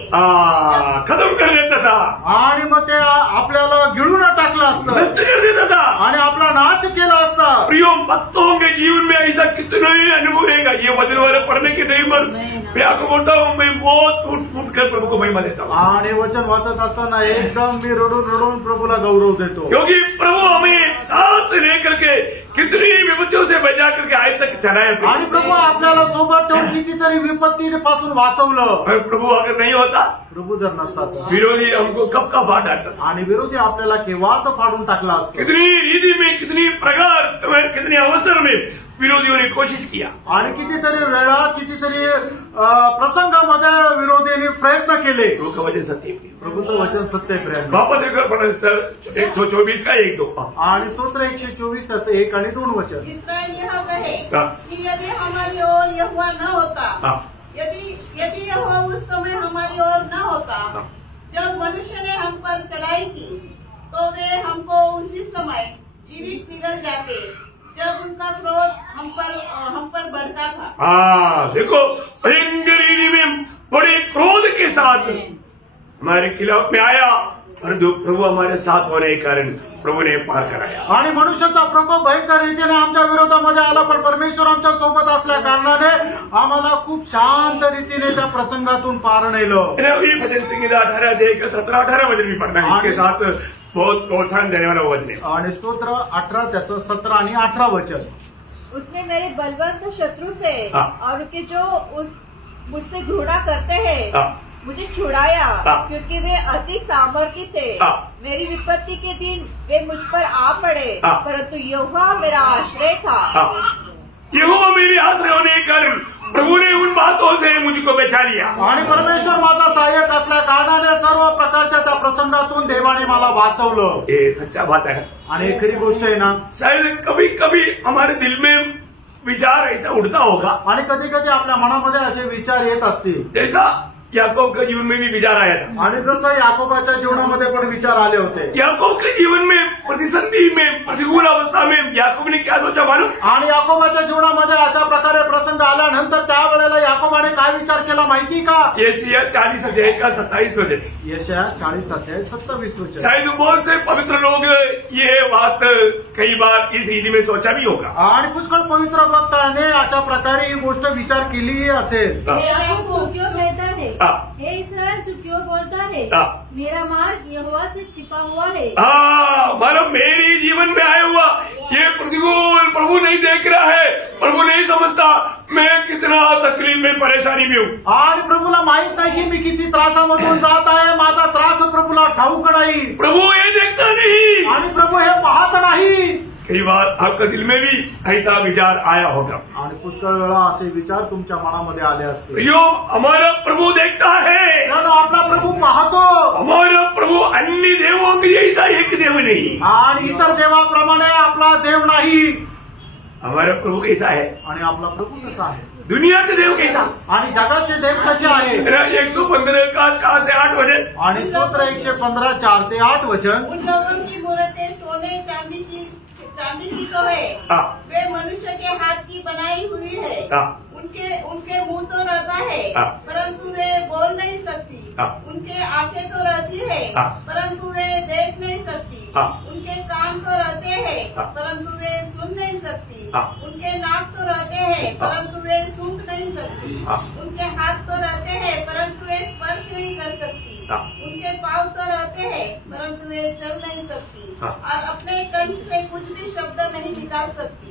खत्म कर देता था, आणि मग ते आपल्याला गिळून टाकलं असतं, नष्ट कर देता था, आणि आपला सगळा नाश केला असता। प्रियो, भक्तों के जीवन में ऐसा कितना ही अनुभव रहेगा। ये वचन वाले पढ़ने के नहीं पर मैं आपको बोलता हूँ, मैं बहुत फूट फूट कर प्रभु को महिमा देता हूँ। आणि वचन वाचत असताना एकदम मी रडून रडून प्रभूला गौरव देतो, क्योंकि प्रभु हमें साथ लेकर के कितनी विपत्तियों से बचा करके आज तक चलाया। आणि प्रभू आपल्याला सोबत ठेवून कितीतरी विपत्तीपासून वाचवलं। और प्रभु अगर नहीं होता, प्रभू जर नसता तर विरोधी हमको कब का फाड़ डालता था। आणि विरोधी आपल्याला केव्हाच फाडून टाकला असतो। कितनी रीति में, कितनी प्रकार, कितने अवसर में विरोधियों ने कोशिश किया। आणि कितीतरी वेळा, कितीतरी प्रसंगामध्ये विरोधीने प्रयत्न केले। प्रभु का वचन सत्य है। प्रभूचं वचन सत्य आहे प्रेम। वापस एक बार पढ़ना स्तर 124 का 1-2। आणि स्तोत्र 124 त्याचं 1 आणि 2 वचन। इसराइल यह कहे हाँ। कि यदि हमारी ओर यहोवा न होता, हाँ। यदि यहोवा उस समय हमारी ओर न होता, हाँ। जब मनुष्य ने हम पर चढ़ाई की, तो वे हमको उसी समय जीवित निगल जाते, जब उनका क्रोध हम पर भड़का था। हाँ, देखो, भयंकर रीति में बड़े क्रोध के साथ हमारे खिलाफ में आया, और प्रभु हमारे साथ होने के कारण प्रभु ने पार कराया। आणि मनुष्याचा प्रकोप भयंकर रीतीने आमच्या विरोधामध्ये आला, पण परमेश्वर आमच्या सोबत असल्या कारणाने आम्हाला खूप शांत रीतीने त्या प्रसंगातून पार नेलं। भजन संगीता 18-17-18 वचन भी पढ़ना है, इसके साथ बहुत प्रोत्साहन देने वाला वचन है। आणि स्तोत्र 18 त्याचं 17 आणि 18 वचन। उसने मेरे बलवंत शत्रु से हाँ। और उनके जो मुझसे घृणा करते हैं हाँ। मुझे छुड़ाया, हाँ। क्योंकि वे अधिक सामर्थी थे। हाँ। मेरी विपत्ति के दिन वे मुझ पर आ पड़े, हाँ। परंतु यहोवा मेरा आश्रय था। यहोवा मेरे आश्रय होने के कारण प्रभु ने उन बातों से मुझको बचा लिया। आणि परमेश्वर माझा सहाय्यक असल्या कारणाने सर्व प्रकारच्या त्या प्रसंगातून देवाने मला वाचवलं। ये सच्चा बात है। आणि खरी गोष्ट आहे ना, शायद कभी कभी हमारे दिल में विचार ऐसा उठता होगा, आणि कधी कधी आपल्या मनामध्ये असे विचार येत असतील, जैसा याकूब के जीवन में भी विचार आया था। आणि जसं याकोबाच्या जीवनामध्ये पण विचार आले होते। याकूब के जीवन में प्रतिसंधि में, प्रतिकूल अवस्था में याकूब ने क्या सोचा मालूम? आणि याकोबाच्या जीवनामध्ये अशा प्रकारे प्रसंग आल्यानंतर त्यावेळेला याकोबाने काय विचार केला माहिती का? यशायाह 40:27 वचन। यशायाह 40:27 वचन। शायद बहुत से पवित्र लोग ये बात कई बार इस रीति में सोचा भी होगा। आणि पुष्कळ पवित्र भक्ताने अशा प्रकारे ही गोष्ट विचार केली असेल। याकूब तू क्यों कहता है, हाँ। हे इस्राएल तू क्यों बोलता है, हाँ। मेरा मार्ग यहोवा से छिपा हुआ है। हाँ, मतलब मेरे जीवन में आया हुआ ये प्रतिकूल प्रभु नहीं देख रहा है, प्रभु नहीं समझता मैं कितना तकलीफ में, परेशानी में हूँ। आणि प्रभूला माहित नाही की मी किती त्रासामधून जात आहे, माझा त्रास प्रभूला ठाऊक नाही। प्रभु ये देखता नहीं, आणि प्रभू हे पाहत नाही। कई बार आपका दिल में भी ऐसा विचार आया होगा। आणि पुष्कळ वेळा असे विचार तुमच्या मनामध्ये आले असतील। प्रियो, हमारा प्रभु देखता है, कारण आपला प्रभू पाहतो। हमारा प्रभु अन्य देवों के जैसा एक देव नहीं, आणि इतर देवाप्रमाणे आपला देव नाही। हमारा प्रभु कैसा है? आणि आपला प्रभू कसा आहे? दुनिया के देव कैसा? आणि जगाचे देव कसे आहे? 115 का 4 से 8 वचन। आणि स्तोत्र 115 4 ते 8 वचन। उन लोगों की मूर्तें सोने चांदी की तो है, हाँ। वे मनुष्य के हाथ की बनाई हुई है। हाँ। उनके मुंह तो रहता है, हाँ। परंतु वे बोल नहीं सकती। हाँ। उनके आंखें तो रहती है, हाँ। परंतु वे देख नहीं सकती। हाँ। उनके कान तो रहते हैं, हाँ। परंतु वे सुन नहीं सकती। हाँ। उनके नाक तो रहते हैं, हाँ। परंतु वे सूंघ नहीं सकती। हाँ। उनके हाथ तो रहते हैं, परंतु वे स्पर्श नहीं कर सकती। हाँ। उनके पाँव तो रहते हैं, परंतु वे चल नहीं सकती। हाँ। और अपने कंठ से कुछ भी शब्द नहीं निकाल सकती।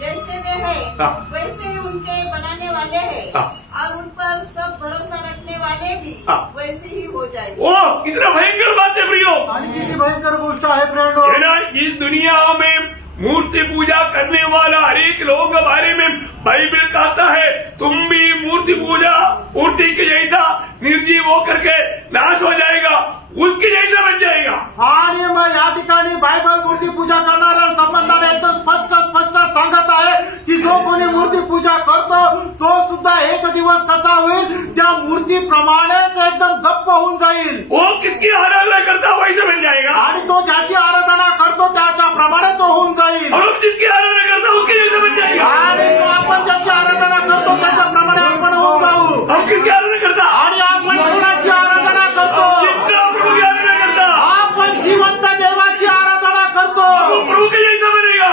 जैसे वे है, हाँ। वैसे ही उनके बनाने वाले हैं, हाँ। और उन पर सब भरोसा रखने वाले भी हाँ। वैसे ही हो जाएंगे। ओ, कितना भयंकर बात है प्रियो। आणि किती भयंकर गोष्ट आहे फ्रेंड। है ना, इस दुनिया में मूर्ति पूजा करने वाला हर एक लोगों के बारे में बाइबल कहता है, तुम भी मूर्ति पूजा, मूर्ति के जैसा निर्जीव होकर के नाश हो जाएगा, उसके जैसा बन जाएगा। आणि मग या ठिकाणी बायबल मूर्ती पूजा करणाऱ्या संबंधाने एकदम स्पष्ट सांगत आहे की जो कोणी मूर्ती पूजा करतो तो सुद्धा एक दिवस कसा होईल, त्या मूर्तीप्रमाणेच एकदम गप्प होऊन जाईल। वो किसकी आराधना करता वैसे बन जाएगा, आणि तो ज्याची आराधना करतो त्याच्याप्रमाणे तो होऊन जाईल। और हम जिसकी आराधना करता उसके जैसा बन जाएगा। आणि जो आपण ज्याची आराधना करतो त्याच्याप्रमाणे आपण होऊन जाऊ। हम किसकी आराधना करता? आणि आपण कोणाची आराधना करतो? जितना प्रभु की आराधना करता आपण जिवंत देवाची आराधना करतो। वो प्रभु के जैसा बनेगा।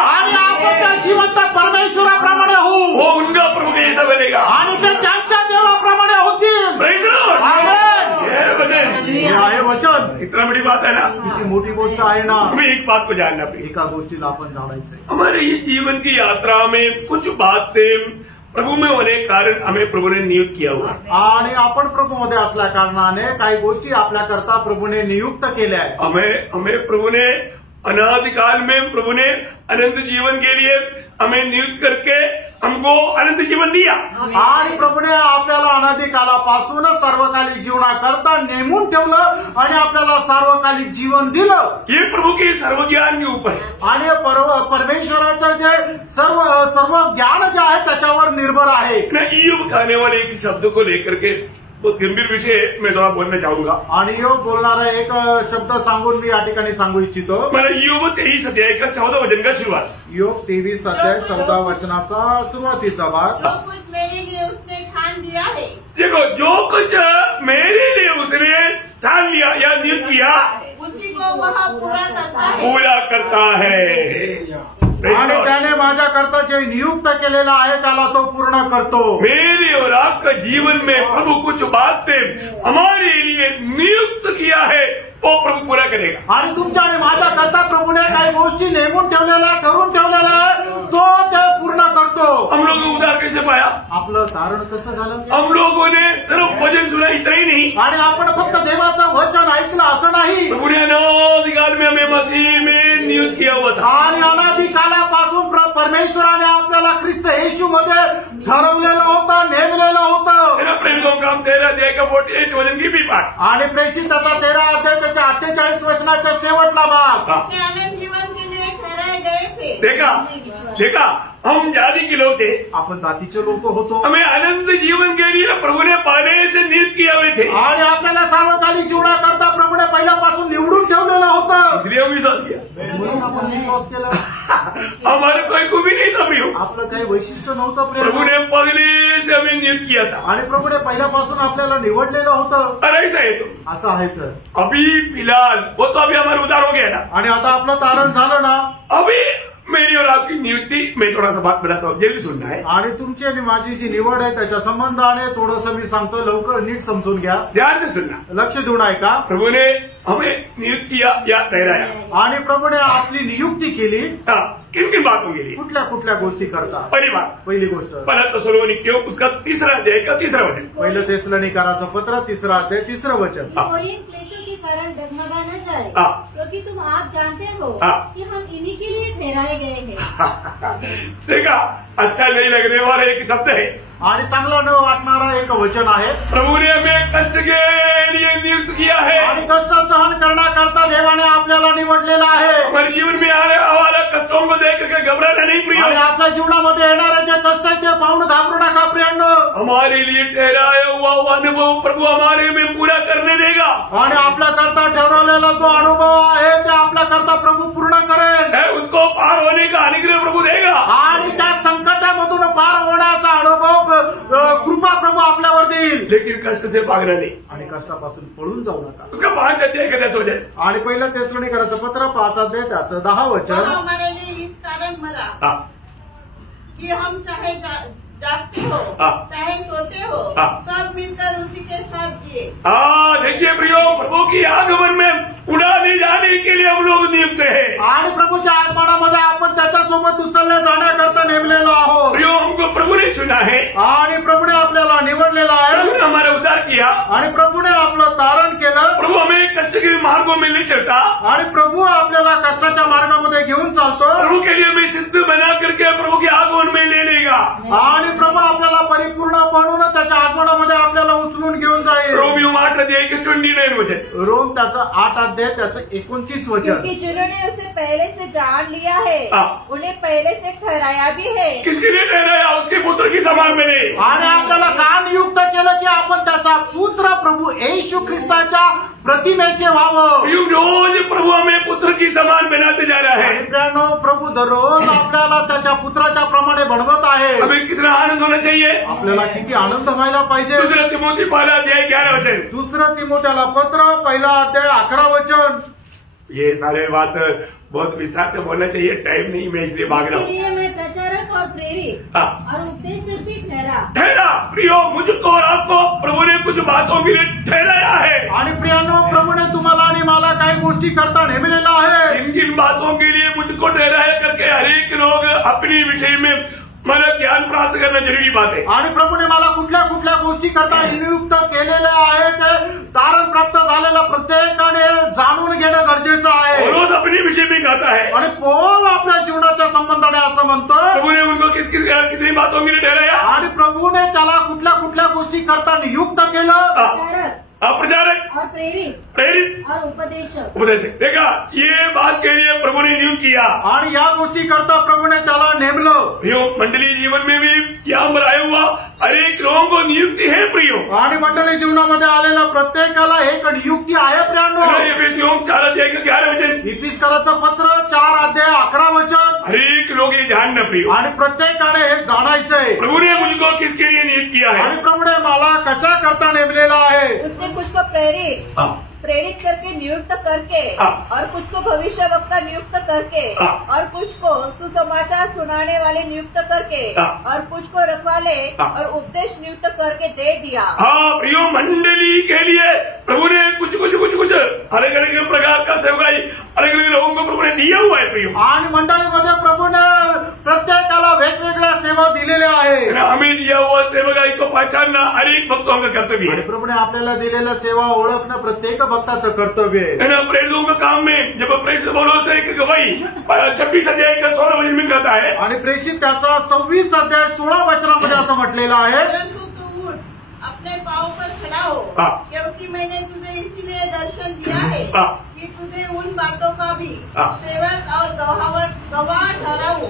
कितना बड़ी बात है ना, किती मोठी गोष्ट आहे ना. हमें एक बात को जानना पड़ेगा. एका गोष्टीला आपण जाणायचंय. हमारे ये जीवन की यात्रा में कुछ बातें प्रभु में होने के कारण हमें प्रभु ने नियुक्त किया हुआ है. आणि आपण प्रभूमध्ये असल्या कारणाने काही गोष्टी आपल्या करता प्रभूने नियुक्त केल्या आहेत. हमें प्रभु ने अनादिकाल में प्रभु ने अनंत जीवन के लिए हमें नियुक्त करके हमको अनंत जीवन दिया. आणि प्रभूने आपल्याला अनादिकालापासून सार्वकालिक जीवनाकरता नेमून ठेवलं आणि आपल्याला सार्वकालिक जीवन दिलं. ये प्रभु के सर्व ज्ञान के ऊपर है. आणि परमेश्वराचं जे सर्व ज्ञान जे आहे त्याच्यावर निर्भर आहे. ईय्योब कहने वाले एक शब्द को लेकर के बहुत गंभीर विषय मैं थोड़ा बोलना चाहूंगा. आणि योग बोलणारा एक शब्द सांगून मी या ठिकाणी सांगू इच्छितो. मला ईय्योब 23 अध्याय का 14 वचन का सुरुवात. योग 23 अध्याय 14 वचनाचा सुरुवातीचा भाग. जो कुछ मेरे लिए उसने ठान दिया है. देखो, जो कुछ मेरे लिए उसने ठान लिया या नियुक्त किया उसी को वह पूरा करता है. पूरा करता है. आणि त्याने माझ्याकरता जे नियुक्त केलेला आहे त्याला तो पूर्ण करतो. मेरे और आपका जीवन में प्रभु कुछ बातें हमारे लिए नियुक्त किया है वो प्रभु पूरा करेगा. आणि तुमच्या आणि माझ्याकरता प्रभूने काही गोष्टी नेमून ठेवलेल्या ठरवून ठेवलेल्या आहे तो ते पूर्ण करतो. हम लोगों को उद्धार कैसे पाया? आपलं तारण कसं झालं? हम लोगों ने सिर्फ वचन सुना इतना ही नहीं, आणि आपण फक्त देवाचं वचन ऐकलं असं नाही. प्रभु ने अनादिकाल में हमें मसीह में नियुक्त किया हुआ था. आणि अनादिकालापासून परमेश्वराने आपल्याला ख्रिस्त येशूमध्ये ठरवलेलं होतं, नेमलेलं होतं. मेरा प्रेम को काम 13 अध्याय का 48 वचन की भी पाठ. आणि प्रेषिताचा 13 अध्याय त्याच्या 48 वचनाच्या शेवटला भाग. ते अनंत जीवन के लिए ठहराए गए थे. देखा हम जाति के लोग थे. आपण जातीचे लोक होतो. हमें अनंत जीवन के लिए प्रभु ने पहले से नियुक्त किया हुए थे. आणि आपल्याला सार्वकालिक जीवनाकरता प्रभूने पहिल्यापासून निवडून ठेवलेलं होतं. इसलिए हम विश्वास किया. म्हणून आपण विश्वास केला. हमारे कोई खूबी नहीं था भैया. आपलं काही वैशिष्ट्य नव्हतं. प्रभु ने पहले से हमें नियुक्त किया था. आणि प्रभूने पहिल्यापासून आपल्याला निवडलेलं होतं. और ऐसा है तो असं आहे तर अभी फिलहाल वो तो अभी हमारा उद्धार हो गया ना. आणि आता आपलं तारण झालं ना. अभी मेरी और आपकी नियुक्ति मैं थोड़ा सा बात बताता हूँ, जल्दी सुनना है. आणि तुमची आणि माझी जी निवड आहे त्याच्या संबंधाने थोडंसं मी सांगतो, लवकर नीट समजून घ्या, ध्यान से सुनना. लक्ष देऊन ऐका. प्रभु ने हमें नियुक्त किया या ठहराया. आणि प्रभूने आपली नियुक्ती केली. किन किन बातों के लिए? कुठल्या कुठल्या गोष्टी करता? पहिली गोष्ट पहला तसलोनिकियों उसका 3 अध्याय का 3 वचन. पहिलं तेसलोनिकराचं पत्र 3 अध्याय 3 वचन. कोई इन क्लेशों के कारण डगमगा न जाए, क्योंकि तुम आप जानते हो कि हम इन्हीं के लिए ठहराए गए हैं. देखा, अच्छा नहीं लगने वाला एक शब्द है आणि चांगला न वाटणारा एक वचन आहे. प्रभु ने हमें कष्ट के लिए नियुक्त किया है. आणि कष्ट सहन करण्याकरता देवाने आपल्याला निवडलेला आहे. हमारे जीवन में आने वाले कष्टों को देख करके घबराना नहीं प्रिय. आणि आपल्या जीवनामध्ये येणारे जे कष्ट आहे ते पाहून घाबरू नका प्रियांनो. हमारे लिए ठहराया हुआ अनुभव प्रभु हमारे में पूरा करने देगा. आणि आपल्या करता ठरवलेला जो अनुभव आहे ते आपल्या करता प्रभु पूर्ण करेल. उसको पार होने का अनुग्रह प्रभु देगा. आणि त्या संकटामधून पार होण्याचा अनुभव कृपा प्रभु आपल्यावर देईल. लेकिन कष्ट से भागना नहीं. आणि कष्टापासून पळून जाऊ नका. उसका 5 अध्याय का 10 वचन. आणि पहिलं तेसलोनिकराचं पत्र 5 अध्याय त्याचं 10 वचन. हमारे लिए इस कारण मरा कि हम चाहे जागते हो चाहे सोते हो सब मिलकर उसी के साथ जिए. देखिए प्रियो, प्रभु की आगमन में उड़ाने जाने के लिए हम लोग नियुक्त है. आणि प्रभूच्या आगमनामध्ये आपण त्याच्यासोबत उचलल्या जाण्याकरता नेमलेलो आहोत. प्रियो, हमको प्रभु ने चुना है. आणि प्रभूने आपल्याला निवडलेला आहे. प्रभु ने हमारा उद्धार किया. आणि प्रभूने आपलं तारण केलं. प्रभु हमें कष्ट के मार्गों में नहीं चलता. आणि प्रभू आपल्याला कष्टाच्या मार्गामध्ये घेऊन चालतो. प्रभु के लिए हमें सिद्ध बना करके प्रभु के आगमन में ले लेगा. आणि प्रभू आपल्याला परिपूर्ण बनवून त्याच्या आगमनामध्ये आपल्याला उचलून घेऊन जाईल. रोमियो 8 अध्याय के 29 वचन. रोम त्याचं 8 अध्याय त्याचं 29 वचन. क्योंकि जिन्होंने उसे पहले से जान लिया है उन्हें पहले से ठहराया भी है. किसके लिए ठहराया? उसके पुत्र की समान बने. आणि आपल्याला का नियुक्त केलं की आपण त्याचा पुत्र प्रभू येशू ख्रिस्ताच्या प्रतिमेचे व्हावं. रोज प्रभु हमें पुत्र की समान बनाते जा रहा है. मित्रांनो, प्रभू दररोज आपल्याला त्याच्या पुत्राच्या प्रमाणे बनवत आहे. हमें कितना आनंद होना चाहिए. आपल्याला किती आनंद व्हायला पाहिजे. 2 तिमोथी 1 अध्याय 11 वचन. 2 तिमोथेला पत्र 1 अध्याय 11 वचन. ये सारे बात बहुत विस्तार से बोलना चाहिए, टाइम नहीं, मैं इसलिए भाग रहा हूँ. इसलिए मैं प्रचारक और और प्रेरित हाँ। और उपदेशक भी ठहरा। ठहरा प्रियो, मुझको और आपको प्रभु ने कुछ बातों के लिए ठहराया है। आणि प्रियानो, प्रभूने तुम्हाला आणि मला काही गोष्टी करता नेमलेला आहे. इन किन बातों के लिए मुझको ठहराया करके हरेक लोग अपने विषय में मला ज्ञान प्राप्त करना जरूरी बात है। आणि प्रभूने मला कुठल्या कुठल्या गोष्टी करता नियुक्त केलेल्या आहे ते तारण प्राप्त झालेलं प्रत्येकाने जाणून घेणं गरजेचं आहे. रोज अपने विषय में कहता है, आणि पौल आपल्या जीवनाच्या संबंधाने असं म्हणतो, प्रभु ने उनको कितनी बातों के लिए ठहराया। आणि प्रभूने त्याला कुठल्या कुठल्या गोष्टी करता नियुक्त केलं. प्रचारक प्रचारक और प्रेरित और उपदेशक। उपदेशक। देखा, ये बात के लिए प्रभु ने नियुक्त किया आणि या गोष्टी करता प्रभूने त्याला नेमलं. प्रियो, मंडलीय जीवन में भी यहाँ पर आया हुआ हरेक लोगों को नियुक्ति है प्रियो। आणि मंडळी जीवनामध्ये आलेल्या प्रत्येकाला एक नियुक्ती आहे प्रियांनो. एफेसियों 4:11 इपिस्कराचं पत्र 4:11 हरेक लोग ये ध्यान न प्रियो। आणि प्रत्येकाने हे जाणायचंय. प्रभु ने मुझको किसके लिए नियुक्त किया है? आणि प्रभूने मला कशा करता नेमलेला आहे. उसने कुछ को प्रेरित करके नियुक्त करके और कुछ को भविष्य वक्ता नियुक्त करके और कुछ को सुसमाचार सुनाने वाले नियुक्त करके और कुछ को रखवाले और उपदेश नियुक्त करके दे दिया। हाँ प्रियो, मंडली के लिए प्रभु ने कुछ अलग अलग प्रकार का सेवकाई अलग अलग लोगों को प्रभु ने दिया हुआ है प्रियो। आणि मंडळीमध्ये प्रभूने प्रत्येकाला वेगवेगळ्या सेवा दिलेल्या आहे. हमें दिया हुआ सेवकाई को पहचानना हरेक भक्तों का कर्तव्य है। प्रभूने आपल्याला दिलेल्या सेवा ओळखणं प्रत्येक भक्ताचं कर्तव्य आहे. प्रेरितों का काम में जब प्रेरित पौलुस एक गवाही 26:16 में कहता है, आणि प्रेषित त्याचा 26:16 असं म्हटलेलं आहे, परंतु तू उठ, अपने पाँव पर खड़ा हो, क्योंकि मैंने तुझे इसीलिए दर्शन दिया है कि तुझे उन बातों का भी सेवक और गवाह ठहराऊं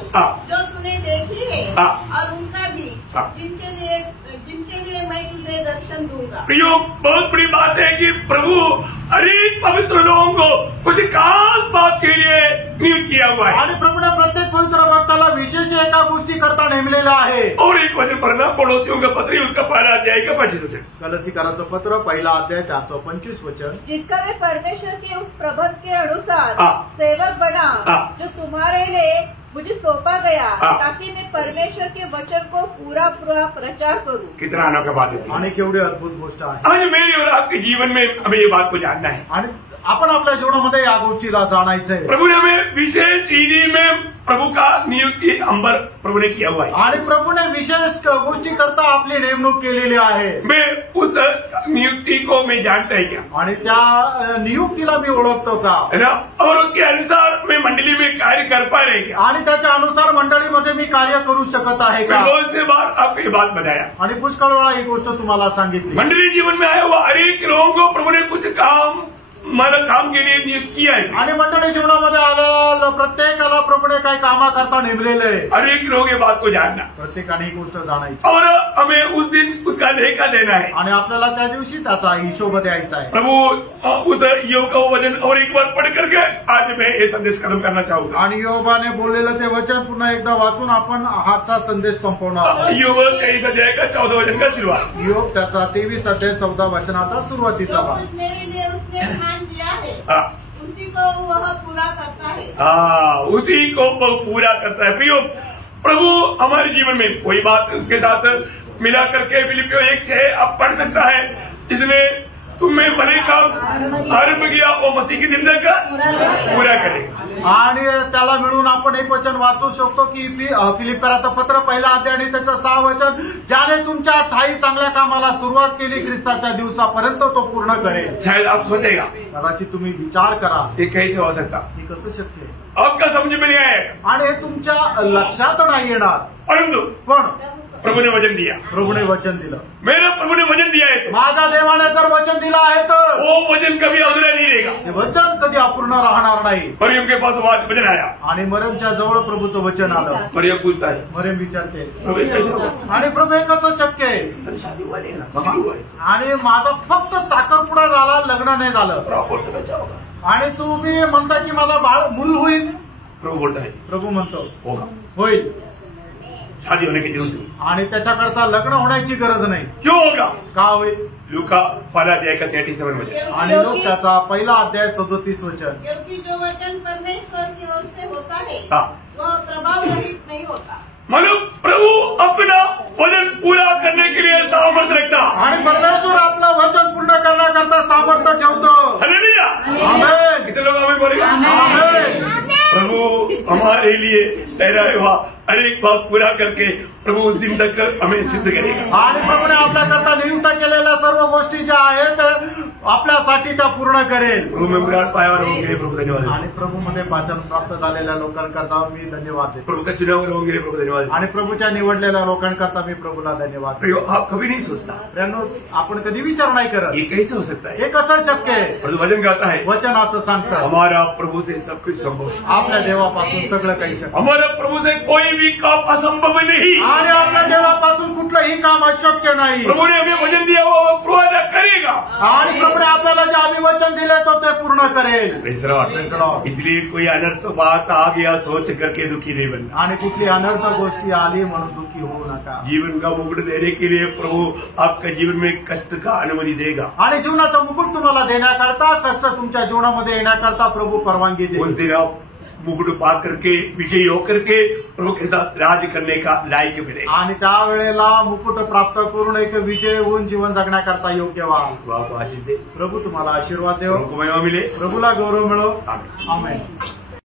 जो तूने देखी है, और उनका भी जिनके लिए मैं तुझे दर्शन दूंगा। प्रियो, बहुत बड़ी बात है कि प्रभु हरेक पवित्र लोगों को कुछ खास बात के लिए नियुक्त किया हुआ है। आणि प्रभूने प्रत्येक पवित्र भक्ताला विशेष एका गोष्टी करता नेमलेला आहे. और एक वचन पढ़ना, पड़ोसियों का पत्र उसका 1 अध्याय का 25 वचन। कलसीकराचं पत्र 1 अध्याय त्याचं 25 वचन. जिसका मैं परमेश्वर के उस प्रबंध के अनुसार सेवक बना जो तुम्हारे लिए मुझे सौंपा गया, ताकि मैं परमेश्वर के वचन को पूरा प्रचार करूं। कितना अनोखा बात है। आणि केवढी अद्भुत गोष्ट आहे. आज मेरे और आपके जीवन में हमें ये बात को जानना है. आणि आपण आपल्या जीवनामध्ये या गोष्टीला जाणायचंय. प्रभु ने हमें विशेष रीति में प्रभु का नियुक्ति अंबर प्रभु ने किया हुआ है. आणि प्रभूने विशेष गोष्टी करता आपली नेमणूक केलेली आहे. मैं उस नियुक्ति को मैं जानता है क्या? आणि त्या नियुक्तीला मी ओळखतो का? है ना? और उसके अनुसार मैं मंडली में कार्य कर पा रहे क्या? आणि त्याच्या अनुसार मंडळीमध्ये मी कार्य करू शकत आहे का? बहुत से बार आपको ये बात बताया आणि पुष्कळ वेळा ही गोष्ट तुम्हाला सांगितली. मंडली जीवन में आया हुआ हरेक लोगों को प्रभु ने कुछ काम के लिए नियुक्त किया है. आणि मंडळी जीवनामध्ये आलेल्या प्रत्येकाला प्रभूने काही कामा करता नेमलेलं आहे. हरेक लोग ये बात को जानना, प्रत्येकाने ही गोष्ट जाणायची और हमें उस दिन उसका लेखा देना है. आणि आपल्याला त्या दिवशी त्याचा हिशोब द्यायचा आहे. प्रभु उस योग का वचन और एक बार पढ़ करके आज मैं ये संदेश खत्म करना चाहूंगा. आणि योबाने बोललेलं ते वचन पुन्हा एकदा वाचून आपण हाचा संदेश संपवणार. योग 23 अध्याय का 14 वचन का शुरुआत. योग त्याचा 23 अध्याय 14 वचनाचा सुरुवातीचा भाग. मेरे लिए उसने ठान दिया है, उसी को वह पूरा करता है. उसी को वो पूरा करता है. प्रियो, प्रभु हमारे जीवन में कोई बात उसके साथ मिला करके फिलिपियों 1:6 आप पढ़ सकता है, जिसमें तुम्हें भले काम आरंभ किया वो मसीह की जिंदगी का पूरा करेगा. आणि त्याला मिळून आपण एक वचन वाचू शकतो की फिलिपियराचं पत्र 1 अध्याय आणि त्याचं 6 वचन, ज्याने तुमच्या ठाई चांगल्या कामाला सुरुवात केली ख्रिस्ताच्या दिवसापर्यंत तो पूर्ण करेल. शायद आप सोचेगा कदाचित तुम्ही विचार करा, ये कैसे हो सकता, हे कसं शक्य आहे. आपका समझ में नहीं आएगा आणि हे तुमच्या लक्षात नाही येणार. परंतु पण प्रभु ने वचन दिया, प्रभूने वचन दिलं. मेरा प्रभु ने वचन दिया है तो माझ्या देवाने जर वचन दिलं आहे तर वो वचन कभी अधूरा नहीं रहेगा. हे वचन कधी अपूर्ण राहणार नाही. मरियम के पास वचन आया आणि मरियमच्या जवळ प्रभूचं वचन आलं. मरियम पूछता है, मरियम विचारते, प्रभु ये कैसे होगा? आणि प्रभू हे कसं शक्य आहे. अरे शादी हुआ नहीं ना, शादी हुआ है. आणि माझा फक्त साखरपुडा झाला, लग्न नाही झालं. प्रॉपर्टी में क्या होगा? आणि तुम्ही म्हणता की मला मूल होईल. प्रभु बोलता है प्रभू म्हणतो होगा, होईल. शादी होने की जरूरत नहीं. आणि त्याच्याकरता लग्न होण्याची गरज नाही. क्यों होगा? का होईल? लूका 1 अध्याय का 37 वचन. आणि लोक त्याचा 1 अध्याय 37 वचन. क्योंकि जो वचन परमेश्वर की ओर से होता है हाँ. वह प्रभाव रहित नहीं होता. मानो प्रभु अपना वचन पूरा करने के लिए सामर्थ्य रखता। आणि परमेश्वर आपलं वचन पूर्ण करण्याकरता सामर्थ्य ठेवतो। हालेलुया, आमेन। कितने लोग आमीन बोलेंगे? आमेन। प्रभु हमारे लिए ठहरा हुआ हर एक बात पूरा करके प्रभू उस दिन तक हमें सिद्ध करेगा। आणि प्रभूने आपल्याकरता नियुक्त केलेल्या सर्व गोष्टी ज्या आहेत आपल्यासाठी त्या पूर्ण करेल। प्रभु में विराट पाया होंगे प्रभु धन्यवाद। आणि प्रभूमध्ये वाचन प्राप्त झालेल्या लोकांकरता मी धन्यवाद देतो। प्रभु का चुनाव होंगे प्रभु धन्यवाद। आणि प्रभूच्या निवडलेल्या लोकांकरता मी प्रभूला धन्यवाद देतो। आप कभी नहीं सोचता आपण कधी विचार नाही करत ये कैसे हो सकता है, हे कसं शक्य आहे। परंतु वचन कहता है वचन असं सांगतं हमारा प्रभु से सब कुछ संभव है। आपल्या देवापासून सगळं काही शक्य। हमारा प्रभु से कोई भी काम असंभव नहीं। आणि आपल्या देवापासून कुठलंही काम अशक्य नाही। प्रभु ने हमें वचन दिया वो पूरा करेगा। आणि प्रभूने आपल्याला जे आम्ही वचन दिले तो ते पूर्ण करेल। Praise the Lord। इसलिए कोई अनर्थ बात आ गया सोच करके दुखी नहीं बनना। आणि कुठली अनर्थ गोष्टी आली म्हणून दुःखी होऊ नका। जीवन का मुकुट देने के लिए प्रभु आपके जीवन में कष्ट का अनुमति देगा। आणि जीवनाचा मुकुट तुम्हाला देण्याकरता कष्ट तुमच्या जीवनामध्ये येण्याकरता प्रभू परवानगी उस देईल। दिन आप मुकुट पा करके विजयी होकर के प्रभु के साथ राज करने का लायक मिले। आणि त्यावेळेला मुकुट प्राप्त करून एक विजय होऊन जीवन जगण्याकरता योग्य व्हा। आपको आशीष दे, प्रभू तुम्हाला आशीर्वाद देव, प्रभु को महिमा मिले, प्रभूला गौरव मिळो। आमीन। आमेन।